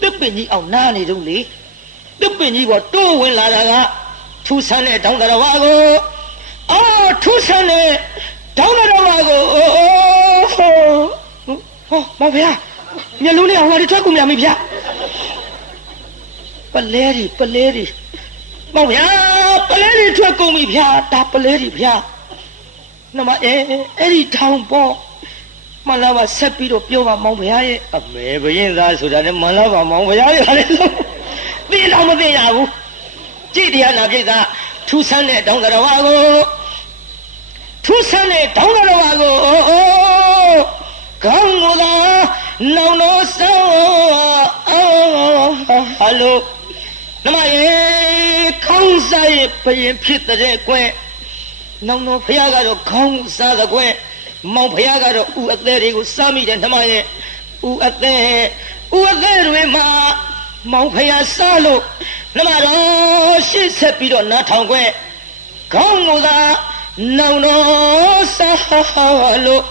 တစ်ပင်ကြီးအောင်နားနေတော့လေတစ်ပင်ကြီးပေါ်တိုးဝင်လာတာကထူဆန်းတဲ့တောင်ကရဝါကိုထူဆန်းတဲ့တောင်ကရဝါကိုမောင်ဖျားမျက်လုံးလေးဟိုဒီထွက်ကုန်မြမိဖျားပလဲရီမောင်ဖျားပလဲရီထွက်ကုန်ပြီဖျားဒါပလဲရီဖျား那么汤包，马拉巴塞比罗标吧毛不下耶，没不认得说的马拉巴毛不下耶，别他妈别呀不，这天那给咱出生的当个的话个，出生的当个的话个，刚我啦闹闹烧，hello。那么康沙也不认皮的这关，弄弄不要个就康沙的关，毛不要个就乌阿在这个上面的他妈的乌阿在对嘛，毛不要杀了，那么着现在比较那汤关，康我的弄弄杀了，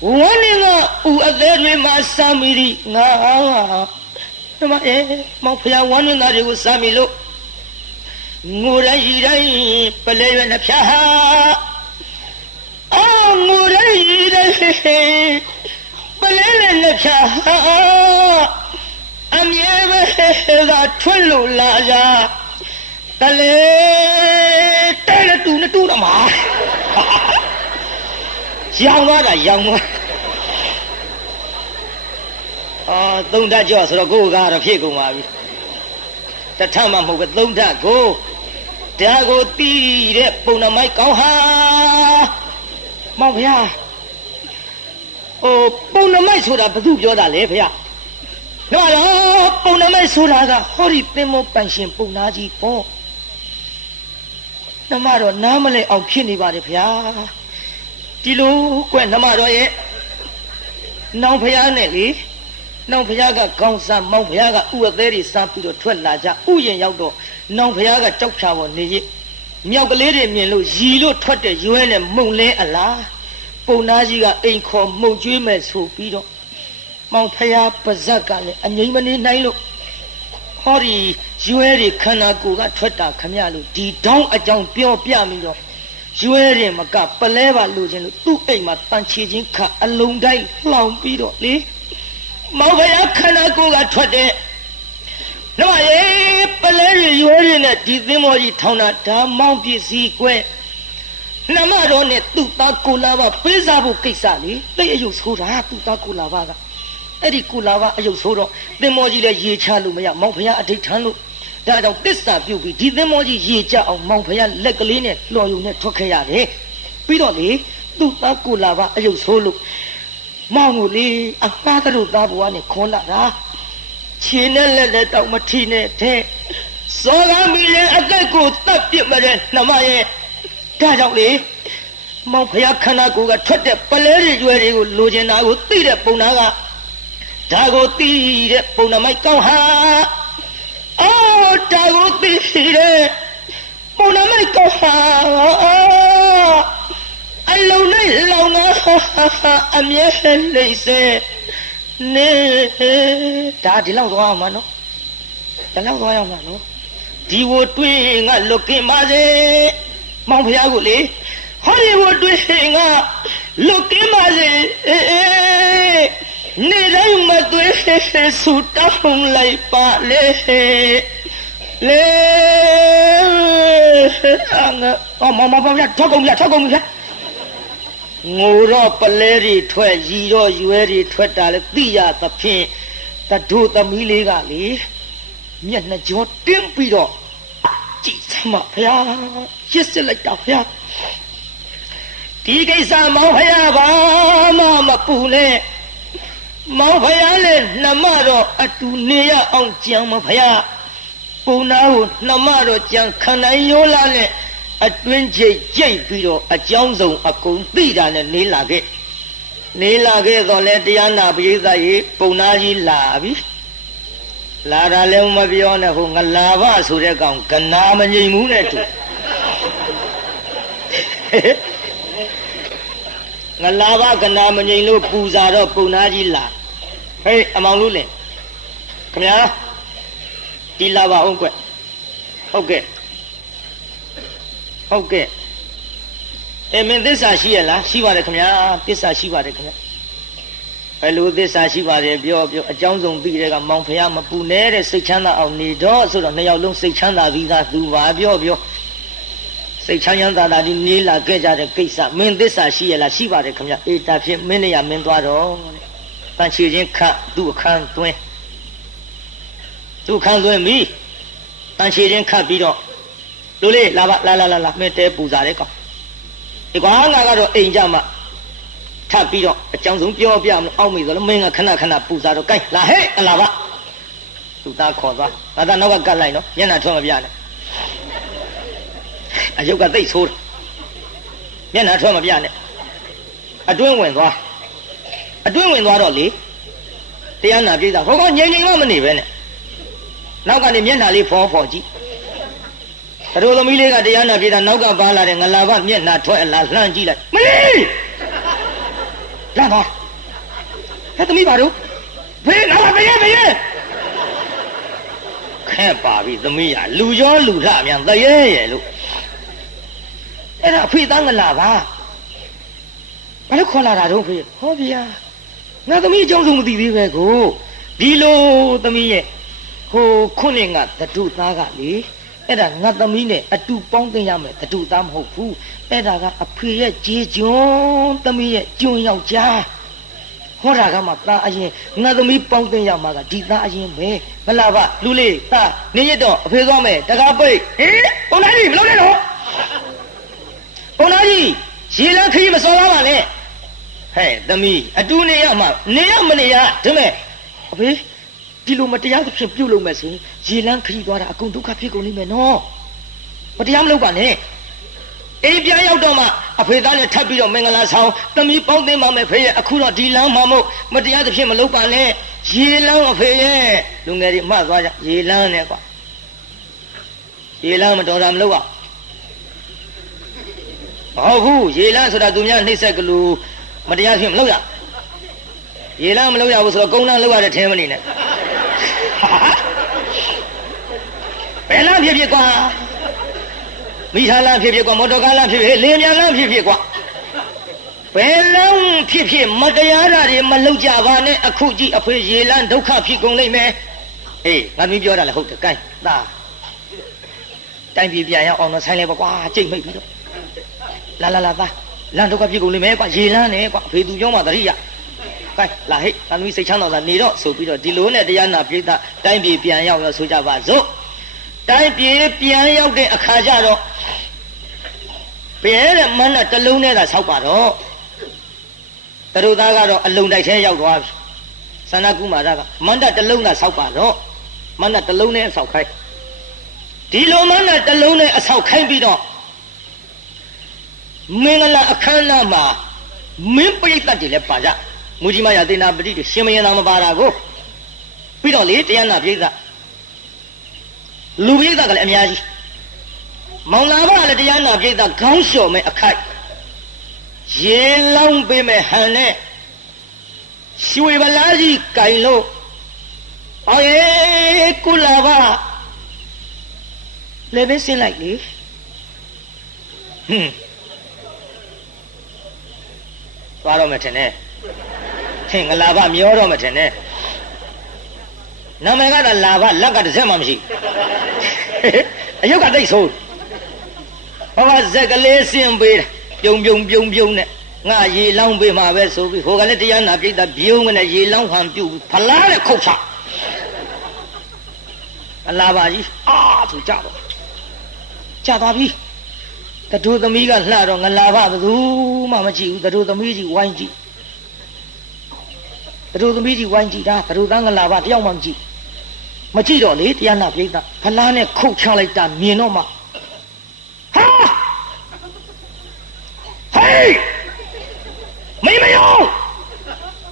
我那个乌阿在对嘛上面的啊。那么毛不要玩弄那这个三米路，我人一人不来源的偏我人一人不来源的偏俺们那春路拉呀，但嘞带了肚的嘛，养我的养我。သုံးဓာတ်ကြောဆိုတော့ကိုယ်ကတော့ဖြစ်ကုန်ပါပြီတထမှမဟုတ်ပဲသုံးဓာတ်ကိုဒါကိုတီးတဲ့ပုံနမိုက်ကောင်းဟာမောင်ဗျာပုံနမိုက်ဆိုတာဘယ်သူပြောတာလဲဗျာတော့ပုံနမိုက်ဆိုတာကဟောဒီသင်္ဘောပန်ရှင်ပုံနာကြီးပေါ့နှမတော့နားမလဲအောင်ဖြစ်နေပါတယ်ဗျာဒီလိုကွနှမတော့ရဲ့နောင်ဖျားနဲ့လေနောင်ဖျားကကောင်းစားမောင်ဖျားကဥအသေးတွေစားပြီးတော့ထွက်လာကြဥယင်ရောက်တော့နောင်ဖျားကကြောက်ဖြာပေါ်နေရမြောက်ကလေးတွေမြင်လို့ရီလို့ထွက်တဲ့ရွဲနဲ့မှုန်လဲအလားပုံနာကြီးကအိမ်ခေါ်မှုန်ကျွေးမယ်ဆိုပြီးတော့မောင်ဖျားပါဇက်ကလည်းအငိမ့်မနေနိုင်လို့ဟောဒီရွဲတွေခန္ဓာကိုယ်ကထွက်တာခမရလို့ဒီတောင်းအကြောင်းပြောပြပြီးတော့ရွဲတွေမကပလဲပါလို့ခြင်းလို့သူ့အိမ်မှာတန်ချေချင်းခအလုံးတိုင်းလှောင်ပြီးတော့လေမောင်ဖျားခန္ဓာကိုယ်ကထွက်တဲ့နမရေပလဲရွယ်ရည်နဲ့ဒီသင်းမောကြီးထောင်းတာဒါမောင်ပစ္စည်းကွဲနမတော်နဲ့သူ့သားကိုလာဘပေးစားဖို့ကိစ္စလေတိတ်အယုတ်ဆိုးတာသူ့သားကိုလာဘကအဲ့ဒီကိုလာဘအယုတ်ဆိုးတော့သင်းမောကြီးလည်းရေချလို့မရမောင်ဖျားအဋိဋ္ဌံလို့ဒါကြောင့်တစ္ဆာပြုတ်ပြီးဒီသင်းမောကြီးရေချအောင်မောင်ဖျားလက်ကလေးနဲ့လှော်ယုံနဲ့ထွက်ခဲ့ရတယ်ပြီးတော့လေသူ့သားကိုလာဘအယုတ်ဆိုးလို့မောင်ကိုလေအငှားတို့သားဘဝနဲ့ခွန်လာတာခြေနဲ့လက်နဲ့တောက်မထီနဲ့တဲ့စောကမီရဲ့အသက်ကိုတတ်ပြစ်မတဲ့နှမရဲ့ဒါကြောင့်လေမောင်ဖျားခန္ဓာကိုယ်ကထွက်တဲ့ပလဲတွေရွယ်တွေကိုလိုချင်တာကိုသိတဲ့ပုံနာကဒါကိုသိတဲ့ပုံနာမိုက်ကောင်းဟာဒါကိုသိတဲ့ပုံနာမိုက်ကောင်းဟာအလုံးနဲ့လောင်ငါအမြဲလိမ့်စေနေဒါဒီလောက်သွားအောင်မနော်ဒီလောက်သွားအောင်မနော်ဒီဝတွေးငါလွတ်ကင်းပါစေမောင်ဖျားကိုလေဟောဒီဝတွေးငါလွတ်ကင်းပါစေနေတိုင်းမသွေးဆူတောင်းလိုက်ပါလေမောင်ဖျားထောက်ကုန်ပြငိုတော့ပလဲတွေထွက်ရီတော့ရွဲတွေထွက်တာလေသိရသဖြင့်တတို့သမီးလေးကလေမျက်နှာကြောတင်းပြီးတော့ကြည်စမ်းဖျားရစ်စစ်လိုက်တာဖျားဒီကိစ္စမောင်ဖျားဘာမှမပူနဲ့မောင်ဖျားနဲ့နှမတော့အတူနေရအောင်ကြံမဖျားပုံနာကိုနှမတော့ကြံခန္ဓာရိုးလာနဲ့အတွင်းကျိတ်ပြီးတော့အကြောင်းစုံအကုန်သိတာနဲ့နေလာခဲ့တော့လဲတရားနာပရိသတ်ရေပုံနာကြီးလာပြီလာတာလည်းမပြောနဲ့ဟိုငလာဘဆိုတဲ့ကောင်ကနာမငြိမ်ဘူးနဲ့တူငလာဘကနာမငြိမ်လို့ပူဇာတော့ပုံနာကြီးလာဟေးအမောင်လို့လေခင်ဗျာဒီလာပါအောင်ကွဟုတ်ကဲ့မင်းသစ္စာရှိရလားရှိပါတယ်ခင်ဗျာသစ္စာရှိပါတယ်ခင်ဗျာဘယ်လိုသစ္စာရှိပါတယ်ပြောအကြောင်းစုံပြီးတဲ့ကမောင်ဖျားမပူနဲ့တဲ့စိတ်ချမ်းသာအောင်နေတော့ဆိုတော့နှစ်ယောက်လုံးစိတ်ချမ်းသာပြီးသားသူပါပြော စိတ်ချမ်းသာတာဒီနေလာခဲ့ကြတဲ့ကိစ္စမင်းသစ္စာရှိရလားရှိပါတယ်ခင်ဗျအေးဒါဖြင့်မင်းနေရမင်းသွားတော့တဲ့တန်ချီချင်းခတ်သူ့အခန်းသွင်းသူ့အခန်းသွင်းပြီတန်ချီချင်းခတ်ပြီးတော့လူလေးလာပါလာမင်းတဲပူစားတဲ့ကောင်ဒီကွာငါကတော့အိမ်ကြမှာထပ်ပြီးတော့အကြောင်းဆုံးပြောပြမလို့အောက်မိဆိုလို့မင်းကခဏပူစားတော့ကြိုက်လာဟဲ့လာပါသူသားခေါ်သွားငါသားနောက်ကကတ်လိုက်နော်မျက်နှာထွက်မပြနဲ့အယုတ်ကသိပ်ဆိုးတယ်မျက်နှာထွက်မပြနဲ့အတွင်းဝင်သွားတော့လေတရားနာပြေးတာဟိုကောင်ငြိမ်မှမနေပဲနဲ့နောက်ကနေမျက်နှာလေးဖောကြည့်ဘရိုသမီးလေးကတရားနာပြေးတာနောက်ကပါလာတဲ့ငလာဘမျက်နှာထွက်လာလှမ်းကြည့်လိုက်မလေးလမ်းသွားဟဲ့သမီးပါတို့ဖေးနောက်ပါဘေးခဲပါပြီသမီးရလူရောလူထအမြန်တရေရဲ့လို့အဲ့ဒါအဖေသားငလာပါဘာလို့ခေါ်လာတာတော့ဖေးဟောဗျာငါသမီးအကြောင်းဆုံးမသိသေးပဲကိုဒီလိုသမီးရဲ့ဟိုခုနှစ်ကတတုသားကလေအဲ့ဒါငါသမီးနဲ့အတူပေါင်းသိရမယ်တတုသားမဟုတ်ဘူးအဲ့ဒါကအဖေရဲ့ကြေးကျွန်းသမီးရဲ့ကျွန်းယောက်ျားဟောတာကမှသားအရင်ငါသမီးပေါင်းသိရမှာကဒီသားအရင်ပဲမလားပါလူလေးသားနေရတော့အဖေသွားမယ်တကားပိတ်ဟင်ပုံသားကြီးမလုပ်နဲ့တော့ပုံသားကြီးရေလန်းခရီးမစော်ပါနဲ့ဟဲ့သမီးအတူနေရမှာနေရမနေရဒါမဲ့အဖေဒီလိုမတရားသဖြင့်ပြုတ်လို့မဲ့ဆိုရင်ရေလန်းခရီးသွားတာအကုန်ဒုက္ခဖြစ်ကုန်လိမ့်မယ်နော်မတရားမလုပ်ပါနဲ့အိမ်ပြန်ရောက်တော့မှအဖေသားနဲ့ထပ်ပြီးတော့မင်္ဂလာဆောင်သမီးပေါင်းသိမ်းပါမယ်ဖေရဲ့အခုတော့ဒီလမ်းမှာမို့မတရားသဖြင့်မလုပ်ပါနဲ့ရေလန်းအဖေရဲ့လူငယ်တွေမှတ်သွားကြရေလန်းနဲ့ကွာရေလန်းမတော်တာမလုပ်ပါမဟုတ်ဘူးရေလန်းဆိုတာသူများနှိမ့်ဆက်ကလူမတရားဖြင့်မလုပ်ရရေလန်းမလုပ်ရဘူးဆိုတော့ကုန်းလန်းလုပ်ရတဲ့ထင်မနေနဲ့ဘယ်လမ်းဖြစ်ကွာမိသားလမ်းဖြစ်ကွာမော်တော်ကားလမ်းဖြစ်လေမြန်လမ်းဖြစ်ကွာဘယ်လမ်းဖြစ်မတရားတာတွေမလုပ်ကြပါနဲ့အခုကြည့်အဖေရေလန်းဒုက္ခဖြစ်ကုန်လိမ့်မယ်အေးငါမင်းပြောတာလည်းဟုတ်တယ်ကိုင်းသားတိုင်းပြည်ပြန်ရောက်အောင်တော့ဆိုင်လဲပါကွာကြိတ်မိတ်ပြီးတော့လာသားလမ်းဒုက္ခဖြစ်ကုန်လိမ့်မယ်ကွာရေလန်းနဲ့ကွာအဖေသူပြောမှသတိရကိုင်းလာဟဲ့သမီးစိတ်ချမ်းသာတာနေတော့ဆိုပြီးတော့ဒီလိုနဲ့တရားနာပြိဿတိုင်းပြည်ပြန်ရောက်ရောဆိုကြပါစို့တိုင်းပြည်ပြန်ရောက်တဲ့အခါကျတော့ဘယ်တဲ့မန်းနဲ့တလုံးနဲ့သာဆောက်ပါတော့တရုတ်သားကတော့အလုံတိုက်ထဲရောက်သွားပြီသန္တာကုမာရကမန္တတလုံးသာဆောက်ပါတော့မန္တတလုံးနဲ့ဆောက်ခိုင်းဒီလိုမန်းနဲ့တလုံးနဲ့အဆောက်ခိုင်းပြီးတော့မင်္ဂလာအခမ်းအနားမှာမင်းပြိဿတွေလည်းပါကြမူကြီးမရသေနာပတိတွေရှင်မယံတော်မပါတာကိုပြီးတော့လေတရားနာပြိဿလူပြိဿကလည်းအများကြီးမောင်လာဘလည်းတရားနာပြိဿခေါင်းလျှော်မဲ့အခိုက်ရေလောင်းပေးမဲ့ဟန်နဲ့ရွှေဗလားကြီးကင်လို့အော်ရေကုလာဘလည်းပဲဆင်းလိုက်လေသွားတော့မှထင်တယ်ထင်ငလာဘမျောတော့မှထင်တယ်နာမည်ကလာဘလက်ကတစ်စက်မှမရှိအယုတ်ကတိတ်ဆိုးဘာဇက်ကလေးဆင်းပေးတာပြုံနဲ့ငါရေလောင်းပေးမှာပဲဆိုပြီးဟိုကလည်းတရားနာပြိတ္တပြုံးနဲ့ရေလောင်းဟန်ပြုတ်ဖလားနဲ့ခုတ်ချအလားပါကြီးသူကြတော့ကြသွားပြီတတူသမီးကလှတော့ငလာဘဘသူမှမကြည့်ဘူးတတူသမီးကြီးဝိုင်းကြည့်တတူသမီးကြီးဝိုင်းကြည့်တာတတူသားငလာဘတယောက်မှမကြည့်တော့လေတရားနာပြိတ္တဖလားနဲ့ခုတ်ချလိုက်တာမြင်တော့မှဟေးမိမယော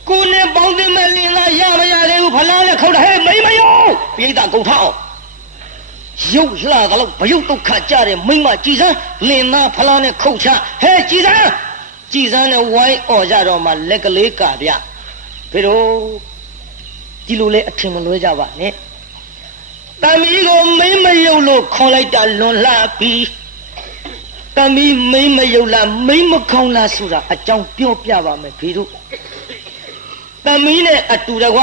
ကိုနဲ့ပေါင်းသိမဲ့လင်းသားရမရသေးဘူးဖလားနဲ့ခုတ်တာဟဲ့မိမယောပြိတ္တကုန်ထောက်ရုပ်လှကတော့ဘယုတ်ဒုက္ခကြတဲ့မိမကြည်စမ်းလင်းသားဖလားနဲ့ခုတ်ချဟဲ့ကြည်စမ်းနဲ့ဝိုင်းអော်ကြတော့မှလက်ကလေးကာဗျဖေတို့ဒီလိုလဲအထင်မလွဲကြပါနဲ့တမီးကိုမိမယုတ်လို့ခေါ်လိုက်တာလွန်လှပြီးတမီးမိမယုတ်လားမိမခေါင်းလားဆိုတာအကြောင်းပြောပြပါမယ်ဖေတို့တမီးနဲ့အတူတကွ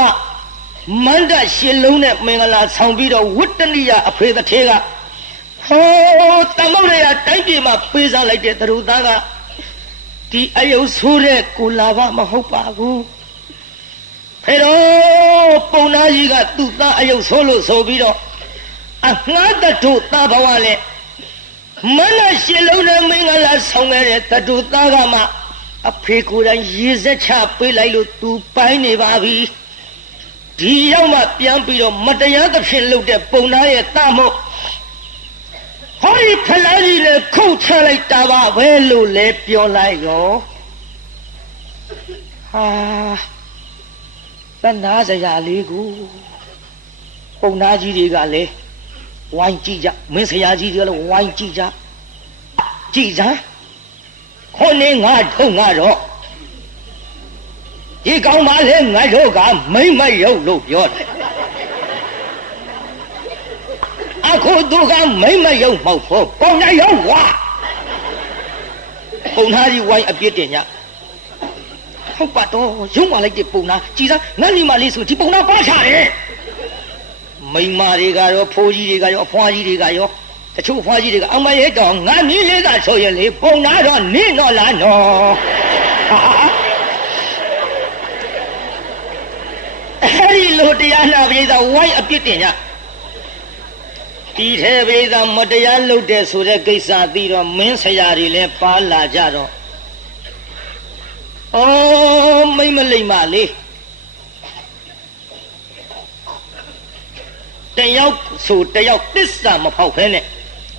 မန္တရှစ်လုံးနဲ့မင်္ဂလာဆောင်ပြီးတော့ဝတ္တနိယအဖေတထေကဟ တမုတ်ရတိုင်းပြည်မှာပေးစားလိုက်တဲ့သူသားကဒီအယုတ်ဆိုးတဲ့ကိုလာဘမဟုတ်ပါဘူးဖေတော့ပုံနာကြီးကသူ့သားအယုတ်ဆိုးလို့ဆိုပြီးတော့အငှားတတို့သားဘဝနဲ့မနရှင်းလုံးနဲ့မင်္ဂလာဆောင်ခဲ့တဲ့တတို့သားကမှအဖေကိုယ်တိုင်ရေစက်ချပေးလိုက်လို့သူပိုင်းနေပါပြီဒီရောက်မှပြန်ပြီးတော့မတရားသဖြင့်လုပ်တဲ့ပုံနာရဲ့တမို့ဟောဒီဖလားကြီးနဲ့ခုတ်ချလိုက်တာပါပဲလို့လဲပြောလိုက်ရောဟာတဏှာစရာလေးကိုပုံနာကြီးတွေကလည်းဝိုင်းကြည့်ကြမင်းဆရာကြီးတွေကလည်းဝိုင်းကြည့်ကြကြည့်စမ်းခုနှစ်ငါထုံငါတော့ဒီကောင်းပါလေငါတို့ကမိမ့်မရုပ်လို့ပြောတယ်အခုသူကမိမ့်မရုပ်မဟုတ်ဘူးပုံနာရုပ်ကွာပုံနာကြီးဝိုင်းအပြစ်တင်ညဟုတ်ပါတော့ရုံးမလိုက်တဲ့ပုံနာကြည်စမ်းငါညီမလေးဆိုဒီပုံနာပါချတယ်မိမတွေကတော့ဖိုးကြီးတွေကရောအဖွားကြီးတွေကရောတချို့ဖွားကြီးတွေကအမရဲ့တော့ငါနီးလေးကဆိုရင်လေပုံနာတော့နင်းတော့လားနော်အဲ့ဒီလိုတရားနာပရိသတ်ဝိုင်းအပြစ်တင်ညဒီထဲပရိသတ်မတရားလုပ်တဲ့ဆိုတဲ့ကိစ္စသိတော့မင်းဆရာတွေလည်းပါလာကြတော့မိမလိမ္မာလေးတယောက်ဆိုတယောက်သစ္စာမဖောက်ဖဲနဲ့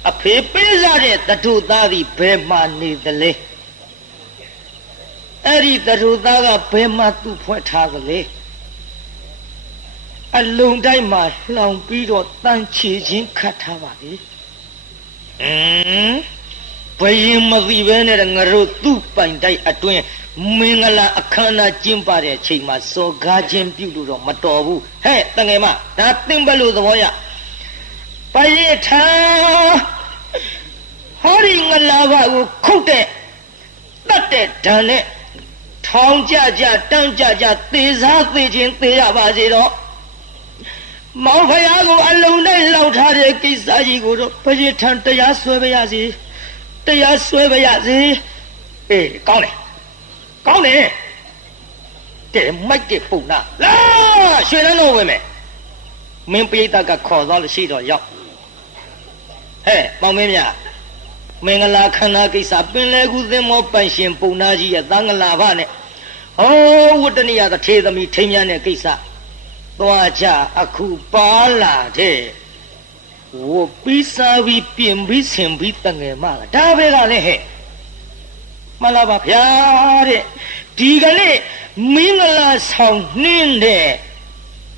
အဖေပေးစားတဲ့တထုသားသည်ဘယ်မှနေသလဲအဲ့ဒီတထုသားကဘယ်မှသူ့ဖွဲ့ထားသလဲအလုံးတိုင်းမှာလှောင်ပြီးတော့တန်ချေခြင်းခတ်ထားပါလေဘယ်ရင်မသိပဲနဲ့ငါတို့သူ့ပိုင်တိုက်အတွင်းမင်္ဂလာအခမ်းအနားကျင်းပတဲ့အချိန်မှာစော်ကားခြင်းပြုလို့တော့မတော်ဘူးဟဲ့တငယ်မဒါသင်ဘလို့သဘောရပရိထာဟောဒီငလာဘကိုခုတ်တဲ့တတ်တဲ့ဓာတ်နဲ့ထောင်ကြကြတန်းကြကြသေစားသေခြင်းသေရပါစေတော့မောင်ဖယားကိုအလုံးနဲ့လောက်ထားတဲ့ကိစ္စကြီးကိုတော့ပရိထာတရားဆွဲပါရစေတရားဆွဲပါရစေအေးကောင်းတယ်ကောင်းတယ်တဲ့မိုက်တဲ့ပုံနာလာရွှေလန်းတော့ဝင်မယ်မင်းပိဋကကခေါ်သွားလို့ရှိတော့ရောက်ဟဲ့မောင်မင်းများမင်္ဂလာခန္ဓာကိစ္စပင်လေကူသင်္မောပန်ရှင်ပုံနာကြီးရဲ့သံဃလာဘနဲ့ဝတ္တနိယသထေသမီးထိမ်းမြန်းတဲ့ကိစ္စသွားကြအခုပါလာတဲ့ဝပိစာဝီပြင်ပြီးဆင်ပြီးတငယ်မလားဒါပဲကလည်းဟဲ့မလားပါဗျာတဲ့ဒီကနေ့မင်္ဂလာဆောင်နှင်းတဲ့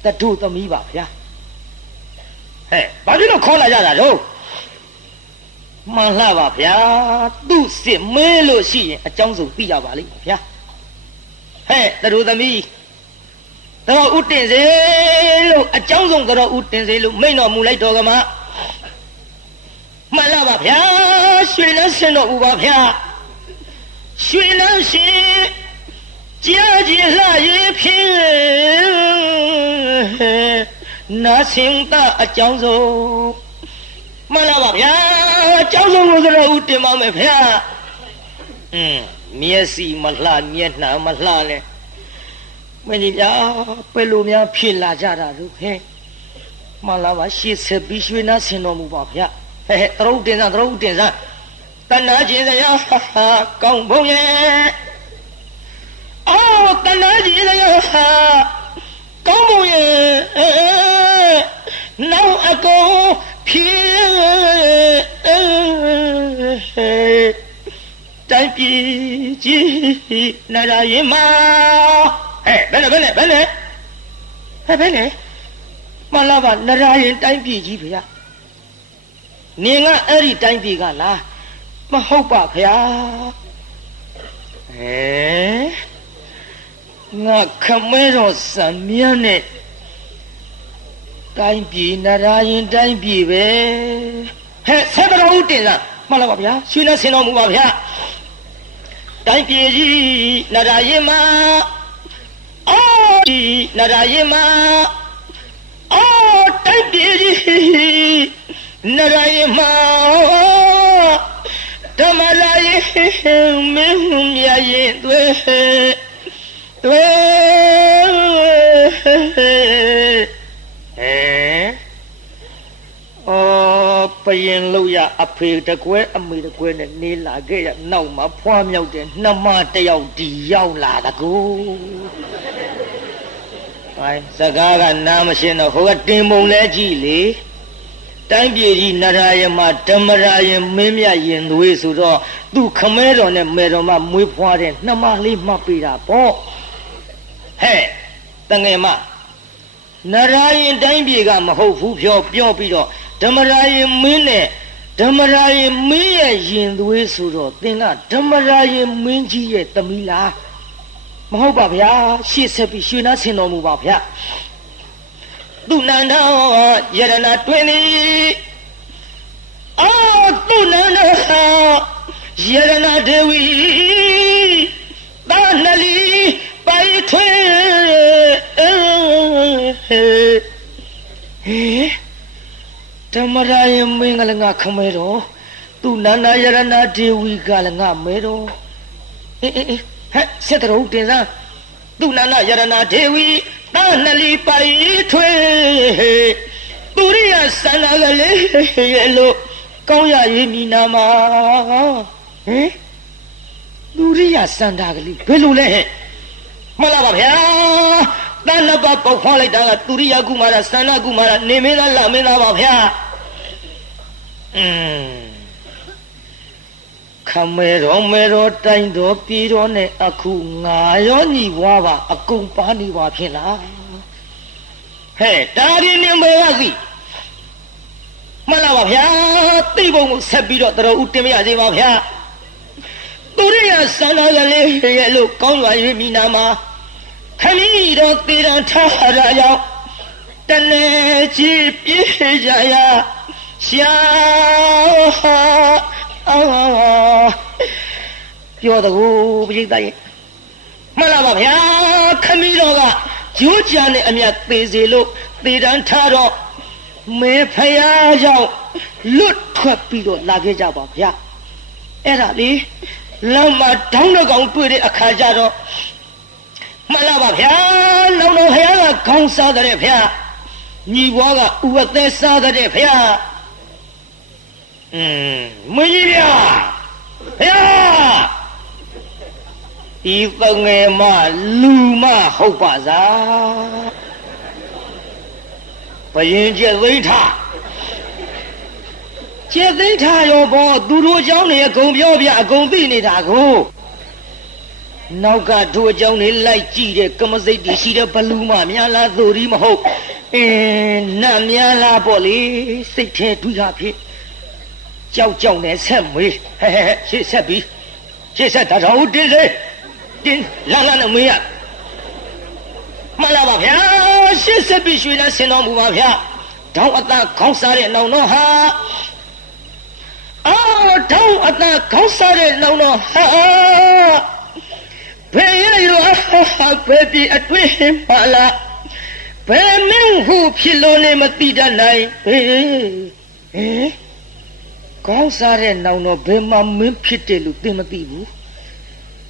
တထုသမီးပါဗျာဟဲ့ဘာလို့ခေါ်လာကြတာတော့မှန်လားပါဗျာသူ့စစ်မဲလို့ရှိရင်အကြောင်းစုံသိကြပါလိမ့်မယ်ဗျာဟဲ့တထုသမီးတော့ဥတင်စေလို့အကြောင်းစုံတော့ဥတင်စေလို့မိန့်တော်မူလိုက်တော်ကမှမှန်လားပါဗျာရွှေလန်းဆင်းတော်ဥပါဗျာရွှေလန်းရှင်ကြားကြည်လှရေးဖြင့်နာစင်တာအကြောင်းစုံမှန်လားပါဗျာအကြောင်းစုံကိုဆိုတော့ဥတင်ပါမယ်ဗျာမျက်စိမလှမျက်နှာမလှလဲမင်းကြီးဗျာဘယ်လိုများဖြစ်လာကြတာလို့ခဲမှန်လားပါရှေ့ဆက်ပြီးရွှေနာဆင်တော်မူပါဗျာဟဲ့သရုပ်တင်စမ်းသရုပ်တင်စမ်းတဏှာခြင်းစရာကောင်းဘုံရဲ့တဏှာခြင်းစရာကောင်းဘုံရဲ့နောက်အကုန်ဖြစ်တိုင်းပြည်ကြီးနာရရင်မှာဘယ်နဲ့မှန်လားပါနရာရင်တိုင်းပြည်ကြီးဗျာနင်ကအဲ့ဒီတိုင်းပြည်ကလားမဟုတ်ပါဗျာငါခမဲတော်စံမြန်းနဲ့တိုင်းပြည်နရာရင်တိုင်းပြည်ပဲဟဲ့ဆက်တော်ဦးတင်စားမှန်လားပါဗျာရွှေနဲ့ဆင်တော်မူပါဗျာတိုင်းပြည်ကြီးနရာရင်မှာဒီနရာရင်မှာတိုင်းပြည်ကြီး နရယမဓမ္မရာယမင်းမြတ်ရင်သွေပရင်လို့ရအဖေတကွဲအမေတကွဲနဲ့နေလာခဲ့ရနောက်မှာဖွားမြောက်တဲ့နှမတယောက်ဒီရောက်လာတကူဟိုင်းစကားကနားမရှင်းတော့ဟိုကတင်ပုံလဲကြည့်လေတိုင်းပြည်ကြီးနရယမဓမ္မရာယမင်းမြတ်ရင်သွေးဆိုတော့သူခမဲတော်နဲ့မေတော်မမွေးဖွားတဲ့နှမလေးမှတ်ပေးတာပေါ့ဟဲ့တငယ်မနရယင်တိုင်းပြည်ကမဟုတ်ဘူးပြောပြီးတော့ဓမ္မရာယမင်းနဲ့ဓမ္မရာယမင်းရဲ့ရင်သွေးဆိုတော့သင်ကဓမ္မရာယမင်းကြီးရဲ့သမီးလားမဟုတ်ပါဗျာရှေ့ဆက်ပြီးရွှေနာဆင်တော်မူပါဗျာသူနန္ဒယရဏတွင်သည်သူနန္ဒယရဏဒေဝီသာနလီပိုင်ထွေဓမ္မရာယမင်းကလည်းငါခမဲတော့သူနန္ဒယရဏဒေဝီကလည်းငါမဲတော့ဟဲ့ဆက်တော်တင်စားသူနန္ဒယရဏဒေဝီသာနလီပိုင်ထွေသူရိယစန္ဒကလေးရဲ့လို့ကောင်းရရေးမိနာမှာဟင်သူရိယစန္ဒကလေးဘယ်လိုလဲဟဲ့မလားပါဗျာတဏ္ဍပပေါက်ခွာလိုက်တာကသူရိယကုမာရစန္ဒကုမာရနေမင်းသားလမင်းသားပါဗျာခမဲတော်တိုင်းတော်ပြည်တော်နဲ့အခုငါရောညီဘွားပါအကုန်ပါနေပါဖြစ်လားဟဲ့ဒါဒီနေမေရစီမလားပါဗျာသိပုံကိုဆက်ပြီးတော့တော်ဦးတင်မရစေပါဗျာသူရိယစန္ဒကလေးရဲ့လို့ကောင်းရွာရေးမိနာမှာခမည်းတော်သေရန်ထားရရောက်တနေ့ချီပြေးကြရရှာပြောတကူပြိတ္တရဲ့မှန်လားပါဗျာခမည်းတော်ကဂျိုးကြနဲ့အမြတ်သေးစေလို့သေတန်းထားတော့မေဖယားရောက်လွတ်ထွက်ပြီးတော့လာခဲ့ကြပါဗျာအဲ့ဒါလေလမ်းမှာတောင်းတကောင်တွေ့တဲ့အခါကျတော့မှန်လားပါဗျာလောင်တော်ဖယားကခေါင်းစားတဲ့ဗျာညီဘွားကဥဝသက်စားတဲ့ဗျာမကြီးဗျာဗျာဤသငယ်မလူမဟုတ်ပါစားဘယင်ကျက်သိမ်းထားကျက်သိမ်းထားရောဘောသူတို့เจ้าနေအကုန်ပြောပြအကုန်သိနေတာကိုနောက်ကတို့အเจ้าနေလိုက်ကြည့်တဲ့ကမစိတ်တီရှိတဲ့ဘလူမများလားသို့ရီမဟုတ်နတ်များလားပေါ့လေစိတ်ထဲတွေးတာဖြစ်ကြောက်နဲ့ဆက်မွေးဟဲရှေ့ဆက်ပြီးရှေ့ဆက်တော်တင်းစေတင်းလာနဲ့မေးရမှန်လားပါဗျာရှေ့ဆက်ပြီးရွှေလန်းဆင်တော်မူပါဗျာတောင်းအသားခေါင်းစားတဲ့နောင်တော့ဟာတောင်းအသားခေါင်းစားတဲ့နောင်တော့ဟာဘယ်ရရောဘယ်ပြီးအတွင်းပါလားဘယ်မင်းဟုဖြစ်လို့လည်းမသိတတ်နိုင်ကောင်းစားတဲ့နောင်တော့ဘယ်မှာမင်းဖြစ်တယ်လို့သင်မသိဘူး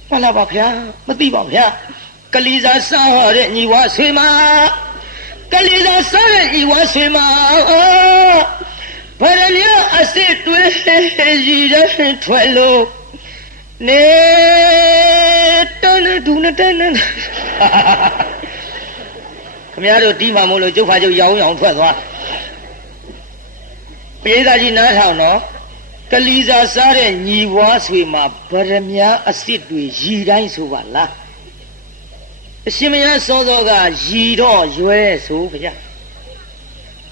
မှန်လားပါဗျာမသိပါဗျာကလေးစားစားရတဲ့ညီဝဆွေမကလေးစားစားတဲ့ညီဝဆွေမဘာရလျအစ်စ်တွေးရည်တဲ့ထွက်လို့နေတန်းဒူနဲ့တန်းခမရတို့တီးမှမို့လို့ကျုပ်ဖာကျုပ်ရောင်းထွက်သွားပြေးသားကြီးနားထောင်တော့ကလီစာစားတဲ့ညီဘွားဆွေမှာဗရမ ्या အစ်စ်တွေရည်တိုင်းဆိုပါလားအရှင်မယားစောစောကရည်တော့ရွဲဆိုဗျာ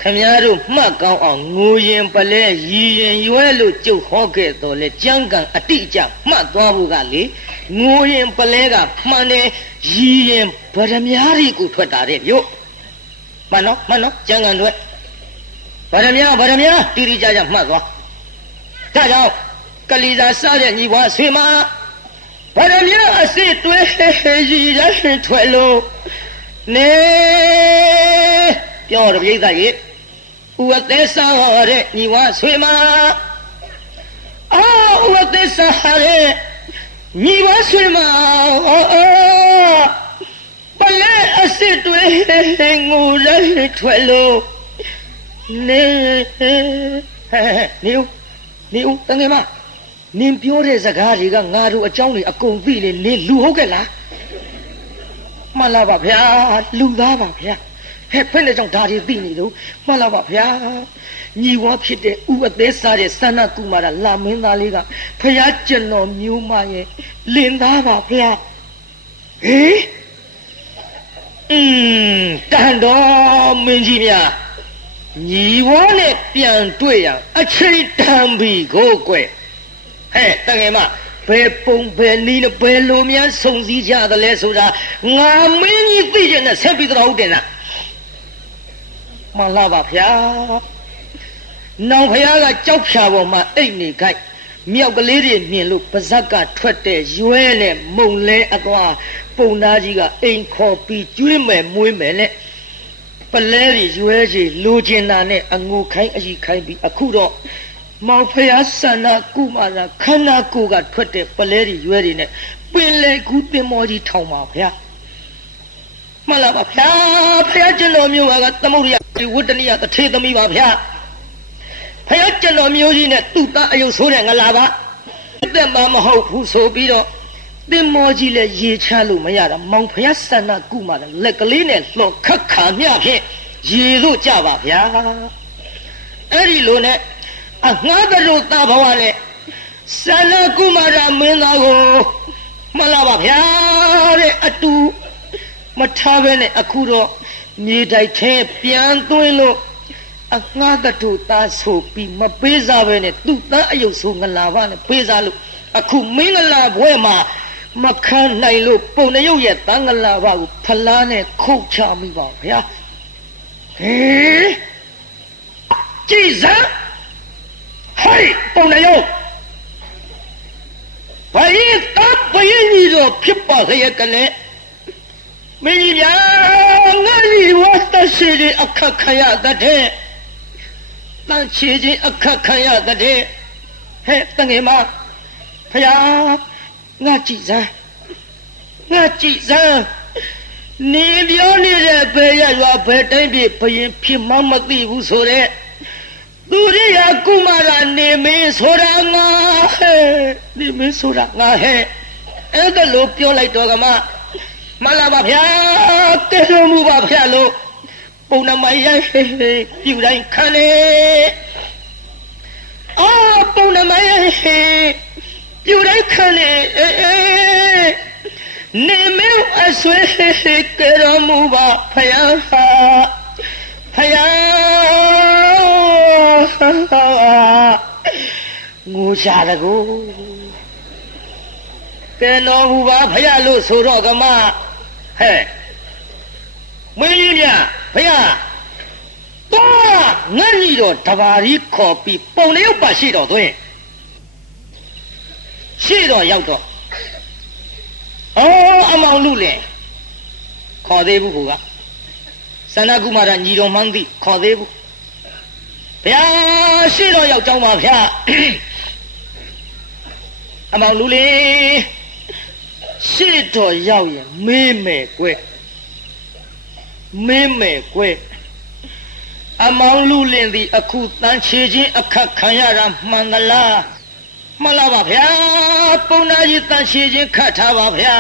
ခမည်းတော်မှတ်ကောင်းအောင်ငိုရင်ပလဲရည်ရင်ရွဲလို့ကြုတ်ဟောခဲ့တော်လဲကြမ်းကန်အတိအကျမှတ်သွားဖို့ကလေငိုရင်ပလဲကမှန်တယ်ရည်ရင်ဗရမ ्या တွေကိုထွက်တာတဲ့မြို့မှန်နော်ကြမ်းကန်တွေဗရမ ्या တီတီကြကြမှတ်သွားဒါကြောင့်ကလီစာစားတဲ့ညီဘွားဆွေမဘာရမြအစစ်တွေးရည်ရထွက်လို့နေပြောရပြိဿရေဥ ဝသက်စာဟောတဲ့ညီဝဆွေမဥဝသက်စာတဲ့ညီဝဆွေမပလဲအစ်စ်တွေငိုရဲထွက်လို့နေဦးတငယ်မနင်ပြောတဲ့စကားတွေကငါတို့အကြောင်းတွေအကုန်သိနေနင်လူဟုတ်ကဲ့လားမှန်လားပါဗျာလူသားပါဗျာဖဲ့နဲ့ကြောင့်ဒါတွေသိနေလို့မှန်လားပါဗျာညီဝါဖြစ်တဲ့ဥပသက်စားတဲ့သန္နကုမာရလာမင်းသားလေးကဖယားကျွန်တော်မျိုးမရဲ့လင်သားပါဗျာဟေးတန်တော်မင်းကြီးများညီဝါနဲ့ပြန်တွေ့ရအချိန်တန်ပြီကိုကွယ်ဟဲ့တကယ်မဘယ်ပုံဘယ်နည်းနဲ့ဘယ်လိုများစုံစည်းကြသလဲဆိုတာငါမင်းကြီးသိချင်တဲ့ဆက်ပြီးတော့ဟုတ်တယ်လားမှန်လားပါဗျာနောင်ဖယားကကြောက်ဖြာပေါ်မှာအိတ်နေခိုက်မြောက်ကလေးတွေမြင်လို့ပါဇက်ကထွက်တဲ့ရွဲနဲ့မုံလဲအသွားပုံသားကြီးကအိမ်ခေါ်ပြီးကျွေးမယ်မွေးမယ်နဲ့ပလဲတွေရွဲကြီးလိုချင်တာနဲ့အငိုခိုင်းအကြီးခိုင်းပြီးအခုတော့မောင်ဖယားဆန္ဒကုမာရခန္ဓာကိုယ်ကထွက်တဲ့ပလဲတွေရွဲတွေနဲ့ပင်လေကူးတင်မောကြီးထောင်ပါဗျာမှန်လားပါဗျာဖယားကျွန်တော်မျိုးကသမုဒ္ဒရာဝတ္တနိယတထေသမီးပါဗျာဖယားကျွန်တော်မျိုးကြီးနဲ့သူ့သားအယုတ်ဆိုးတဲ့ငလာပါတဲ့မမဟုတ်ဘူးဆိုပြီးတော့တင်မောကြီးလည်းရေချလို့မရတာမောင်ဖယားဆန္ဒကုမာရလက်ကလေးနဲ့လှော်ခတ်ခါမြဖြင့်ရေတို့ကြပါဗျာအဲ့ဒီလိုနဲ့ငါတို့သားဘဝနဲ့ဆန္ဒကုမာရမင်းသားကိုမှန်လားပါဗျာတဲ့အတူမထားပဲနဲ့အခုတော့မြေတိုက်ထဲပြန်သွင်းလို့ငါတို့သားဆိုပြီးမပေးစားပဲနဲ့သူ့သားအယုတ်ဆိုငလာပါနဲ့ပေးစားလို့အခုမင်္ဂလာဘွဲမှာမခံနိုင်လို့ပုံနှရုပ်ရဲ့တန်ငလာပါကိုဖလားနဲ့ခုတ်ချမိပါဗျာဟေးကြည်စမ်းဟိုက်ပုံနှရုပ်ဘာရင်တပ်ဘရင်ကြီးတော့ဖြစ်ပါရဲ့ကလေးမင်းကြီးများငါ့ဒီဝတ်တရှိတဲ့အခက်ခရတဲ့တန်ချီချင်းအခက်ခရတဲ့ဟဲ့တငယ်မဖယားငါကြည်စမ်းနေပြောနေတဲ့ဘယ်ရွာဘယ်တိုင်းပြည်ဘရင်ဖြစ်မှမသိဘူးဆိုတဲ့သူရိယာကုမာရနေမင်းဆိုတာငါဟဲ့နေမင်းဆိုတာငါဟဲ့အဲ့ဒါလို့ပြောလိုက်တော့ကမှန်လားပါဗျာကဲလို့မူပါဗျာလို့ပုံနမရိုက်ပြူတိုင်းခံလေပုံနမရိုက်ပြူတိုင်းခံလေနေမေအဆွေကဲလို့မူပါဗျာငိုကြတယ်ကိုကဲတော်မူပါဖယားလို့ဆိုတော့ကမဟဲ့မင်းကြီးမြဖယားတော့ငါညီတော့တဘာရီခေါ်ပြီးပုံလေးပါရှိတော့သွင်းရှိတော့ရောက်တော့အမောင်လူလေခေါ်သေးဘူးကသန္နကုမာရညီတော်မှန်းသိခေါ်သေးဘူးဗျာရှိတော့ရောက်ကြောင်းပါဗျာအမောင်လူလေရှိတော့ရောက်ရင်မေးမယ်ကွအမောင်လူလင်သည်အခုတန်းချေချင်းအခက်ခံရတာမှန်သလားမှန်လားပါဗျာပုံနာကြီးတန်းချေချင်းခတ်ထားပါဗျာ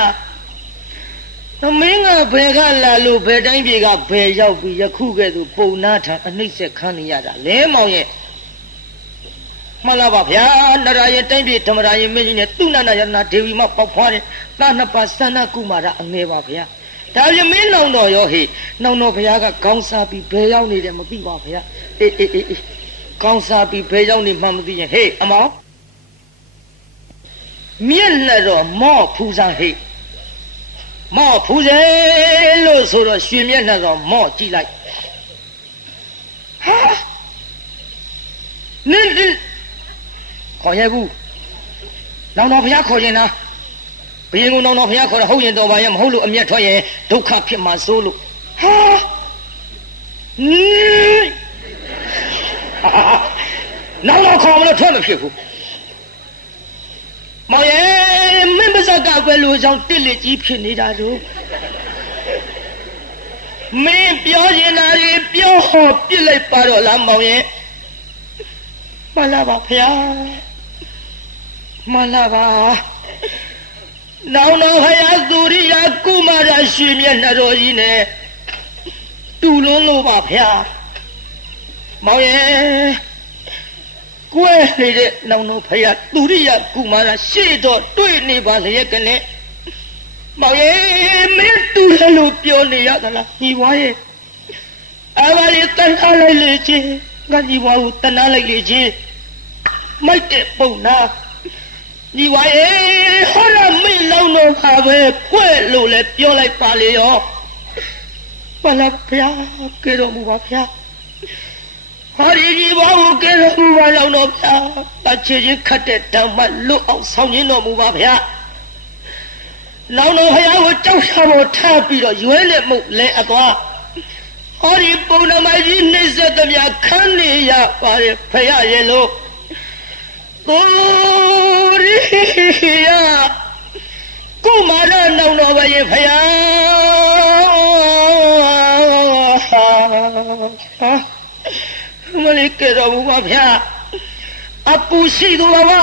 မင်းကဘယ်ကလာလို့ဘယ်တိုင်းပြည်ကဘယ်ရောက်ပြီးယခုကဲ့သို့ပုံနာထံအနှိမ့်ဆက်ခံနေရတာလဲမောင်ရဲ့မှန်လားပါဗျာနရရဲ့တိုင်းပြည်ဓမ္မရာရဲ့မင်းကြီးနဲ့သူနန္ဒယနာဒေဝီမပေါက်ဖွားတဲ့သာနှစ်ပါးသန္နကုမာရအငယ်ပါဗျာဒါပြမင်းနောင်တော်ရောဟေ့နောင်တော်ဘုရားကခေါင်းစားပြီးဘယ်ရောက်နေတယ်မသိပါဗျာအေးခေါင်းစားပြီးဘယ်ရောက်နေမှမသိရင်ဟေ့အမောင်မျက်လက်တော့မော့ဖူးစားဟေ့မော့ဖူးစေလို့ဆိုတော့ရွှေမျက်နှာတော့မော့ကြည့်လိုက်ဟာနင်းခေါ်ရဘူးနောင်တော်ဘုရားခေါ်ရင်လားဘယင်ကနောင်တော်ဘုရားခေါ်တာဟုတ်ရင်တော့ပါရဲ့မဟုတ်လို့အမျက်ထွက်ရင်ဒုက္ခဖြစ်မှာစိုးလို့ဟာ နောက်တော့ခေါ်မလို့ထွက်မဖြစ်ဘူးမောင်ရဲ့မင်းပါဇက်ကပဲလို့ကြောင့်တစ်လက်ကြီးဖြစ်နေတာတို့မင်းပြောနေတာတွေပြောဟောပြစ်လိုက်ပါတော့လားမောင်ရဲ့မလာပါဖျားမလာပါနောင်တော်ဖျားသူရိယာကုမာရရွှေမျက်နှာတော်ကြီးနဲ့တူလွန်းလို့ပါဖျားမောင်ရဲ့ကွဲနေတဲ့နောင်တော်ဖျားသူရိယာကုမာရရှေ့တော့တွေ့နေပါလျက်ကလေးမောင်ရဲ့မင်းတူတယ်လို့ပြောနေရသလားညီဝါရဲ့အဘလေးတန်းထားလိုက်လေချင်းငါညီဝါကိုတန်းထားလိုက်လေချင်းမိုက်တဲ့ပုံနာညီဝါရဲ့ဟောရမင်းလောင်းတော့ပါပဲကွဲလို့လည်းပြောလိုက်ပါလေရောဘာလားဖျားကဲတော်မူပါဖျားဟာဒီကြီးဘောကိုကဲတော်မူပါလောင်းတော့ဖျားတချေချင်းခတ်တဲ့တောင်မှလွတ်အောင်ဆောင်းရင်းတော်မူပါဖျားနောင်တော်ဖျားကိုကြောက်ရှာဖို့ထားပြီးတော့ရွဲနဲ့မှုတ်လဲအသွားဟောဒီပုံနမကြီးနှိမ့်ဆက်သမျှခန်းနေရပါရဲ့ဖျားရဲ့လို့သူရိယာကုမာရနောင်တော်ရဲ့ဖျားမလေးကဲတော်မူပါဖျားအပူရှိသူပါပါ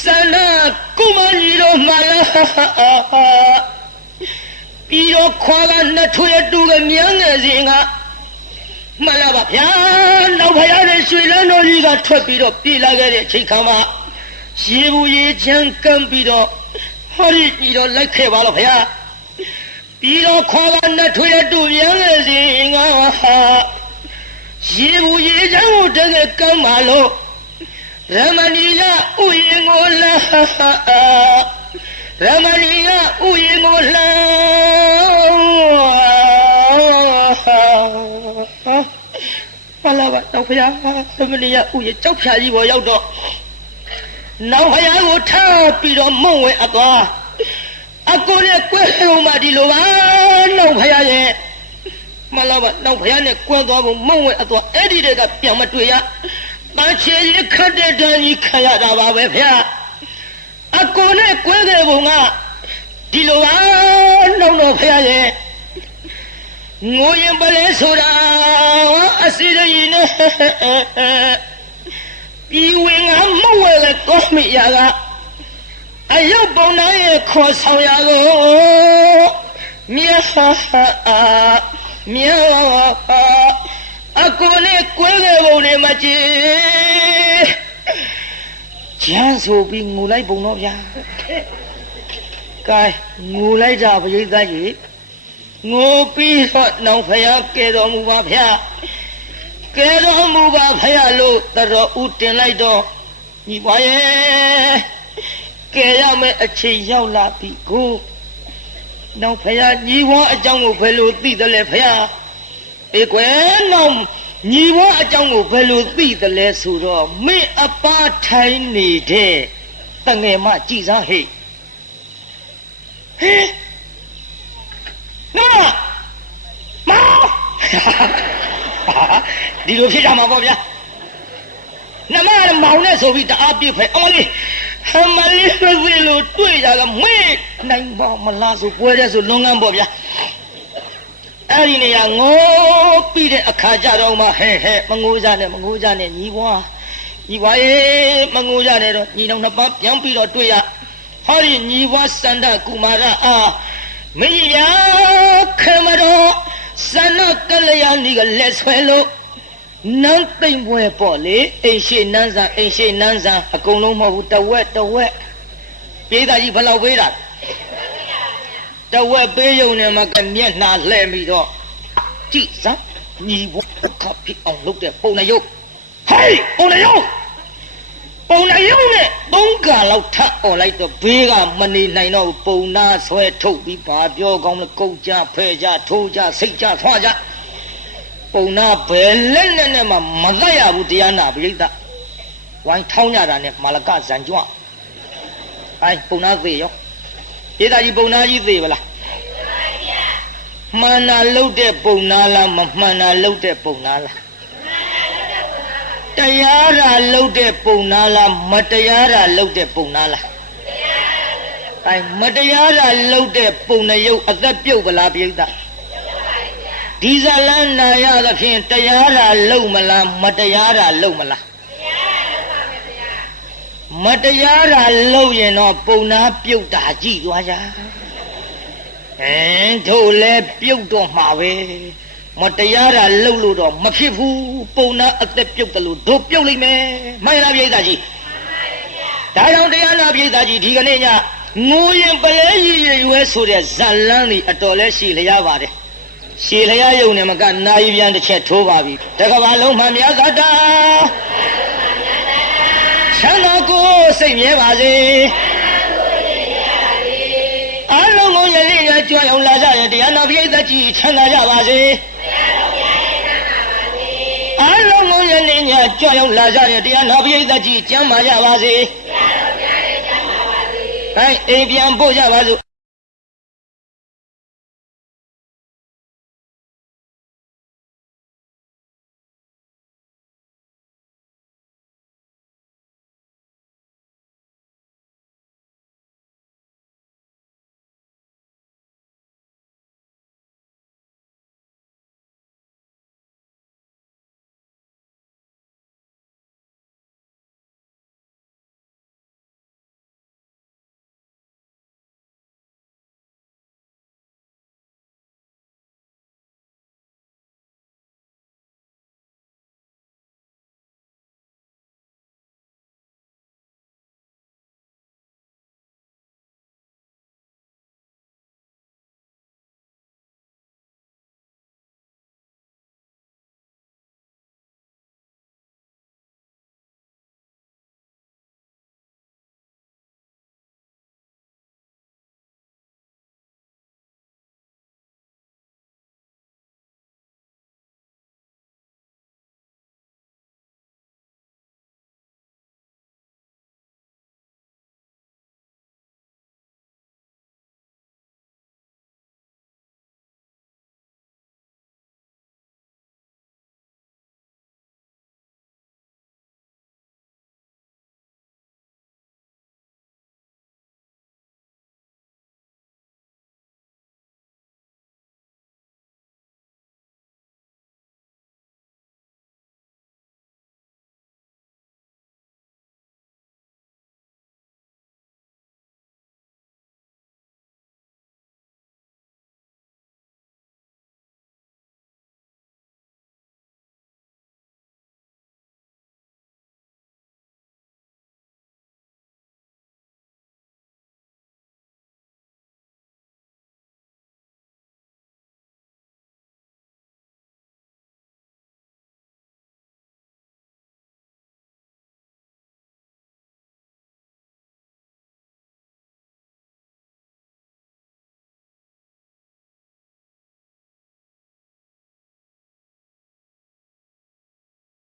ဆန္ဒကုမကြီးတော်မှလားပြီးတော့ခွာကနှစ်ထွေတူကမြန်းငယ်စဉ်ကမှန်လားပါဗျာနောက်ဖယားနဲ့ရွှေလန်းတော်ကြီးကထွက်ပြီးတော့ပြေးလာခဲ့တဲ့အချိန်ခါမှာရေဘူးရေချမ်းကမ်းပြီးတော့ဟောဒီပြီးတော့လိုက်ခဲ့ပါတော့ဗျာပြီးတော့ခွာကနှစ်ထွေတူမြန်းငယ်စဉ်ကရေဘူးရေချမ်းကိုတကယ်ကမ်းပါလို့ရမဏီကဥယျာဉ်ကိုလာရမဏီကဥယျာဉ်ကိုလာဟာလာပါတော့ဖယားရမဏီကဥယျာဉ်ကြောက်ဖြာကြီးပေါ်ရောက်တော့နောက်ဖယားကိုထားပြီးတော့မုံဝင်အသွားအကိုနဲ့ကွဲလုံးမှဒီလိုပါနောက်ဖယားရဲ့မလာပါနောက်ဖယားနဲ့ကွဲသွားဖို့မုံဝင်အသွားအဲ့ဒီတည်းကပြန်မတွေ့ရတန်ချေကြီးခတ်တဲ့တန်ကြီးခံရတာပါပဲဗျာအကိုနဲ့ကွဲတဲ့ဘုံကဒီလိုပါနှုံတော့ဖျားရဲ့ငိုရင်ပလဲဆိုတာအစီရည်နဲ့ပြီးဝင်ကမဝဲလည်းကောမိရကအယုတ်ပုံနာရဲ့ခေါ်ဆောင်ရကိုမြတ်အကိုနဲ့ကွဲတဲ့ဘုံတွေမှာကြည်ကျန်းဆိုပြီးငိုလိုက်ပုံတော့ဗျာကဲငိုလိုက်ကြပရိသတ်ကြီးငိုပြီးတော့နောင်ဖယားကဲတော်မူပါဗျာကဲတော်မူပါဖယားလို့တတော်ဦးတင်လိုက်တော့ညီပါရဲ့ကဲရမယ်အချိန်ရောက်လာပြီကိုနောင်ဖယားညီဝါအကြောင်းကိုဘယ်လိုသိတယ်လဲဖယားအေးကွယ်နောင်ညီဝါအကြောင်းကိုဘယ်လိုသိတယ်လဲဆိုတော့မင်းအပါထိုင်းနေတဲ့တငယ်မကြည်စားဟဲ့ဟဲ့နော်မောင်ဒီလိုဖြစ်ကြမှာပေါ့ဗျာနမမောင်နဲ့ဆိုပြီးတအားပြစ်ဖဲအမလေးမလေးသေလို့တွေ့ကြကမင်းနိုင်ပါမလားဆိုပွဲတဲ့ဆိုလွန်ကန်းပေါ့ဗျာအဲ့ဒီနေရာငိုပြီးတဲ့အခါကြတော့မှဟဲ့မငိုကြနဲ့ညီဘွားရေမငိုကြနဲ့တော့ညီတော်နှစ်ပါးပြန်ပြီးတော့တွေ့ရဟောဒီညီဘွားစန္ဒကုမာရအားမင်းကြီးရာခေမတော်စန္ဒကလျာဏီကလက်ဆွဲလို့နန်းသိမ့်ပွဲပေါ့လေအိမ်ရှိနန်းစာအကုန်လုံးမဟုတ်ဘူးတဝက်ပေးသားကြီးဘယ်လောက်ပေးတာတဝက်ပေးရုံနဲ့မှကမျက်နှာလှဲ့ပြီးတော့ကြည့်စမ်းညီဘွားခပ်ဖြစ်အောင်လုပ်တဲ့ပုံနရုပ်ဟေးပုံနရုပ်နဲ့သုံးကလောက်ထပ်អော်လိုက်တော့ဘေးကမနေနိုင်တော့ပုံနာဆွဲထုတ်ပြီးဘာပြောကောင်းလဲကုတ်ကြဖဲကြထိုးကြစိတ်ကြထွားကြပုံနာဘယ်လက်နဲ့မှမသက်ရဘူးတရားနာပရိသတ်ဝိုင်းထောင်းကြတာနဲ့မာလကဇန်ကြွပုံနာသေးရောဒေသကြီးပုံနာကြီးသေးဗလားမှန်တာလှုပ်တဲ့ပုံနာလားမမှန်တာလှုပ်တဲ့ပုံနာလား တရားရာလှုပ်တဲ့ပုံနာလားမတရားရာလှုပ်တဲ့ပုံနာလားအဲမတရားရာလှုပ်တဲ့ပုံနယုတ်အသက်ပြုတ်ပလားပြိဿဒီဇလန်းနာရသဖြင့်တရားရာလှုပ်မလားမတရားရာလှုပ်မလားမတရားရာလှုပ်ရင်တော့ပုံနာပြုတ်တာကြည့်သွားကြတို့လည်းပြုတ်တော့မှာပဲမတရားရာလှုပ်လို့တော့မဖြစ်ဘူးပုံနာအသက်ပြုတ်တယ်လို့တို့ပြုတ်လိမ့်မယ်မှန်လားပြိဿကြီးဒါကြောင့်တရားနာပြိဿကြီးဒီကနေ့ညငိုရင်ပလဲကြီးရွယ်ဆိုတဲ့ဇလန်းကြီးအတော်လဲရှိလျားပါတယ်ရှည်လျားယုံနေမကနာယီပြန်တစ်ချက်ထိုးပါပြီတကဘာလုံးမှမြတ်သာတာချမ်းသာကိုစိတ်မြဲပါစေအားလုံးကိုရည်ရည်ကြွအောင်လာကြရင်တရားနာပြိဿကြီးချမ်းသာကြပါစေအားလုံးကိုရည်ရည်ကြွအောင်လာကြရင်တရားနာပြိဿကြီးကျမ်းမာကြပါစေဟဲ့အိမ်ပြန်ပို့ကြပါစို့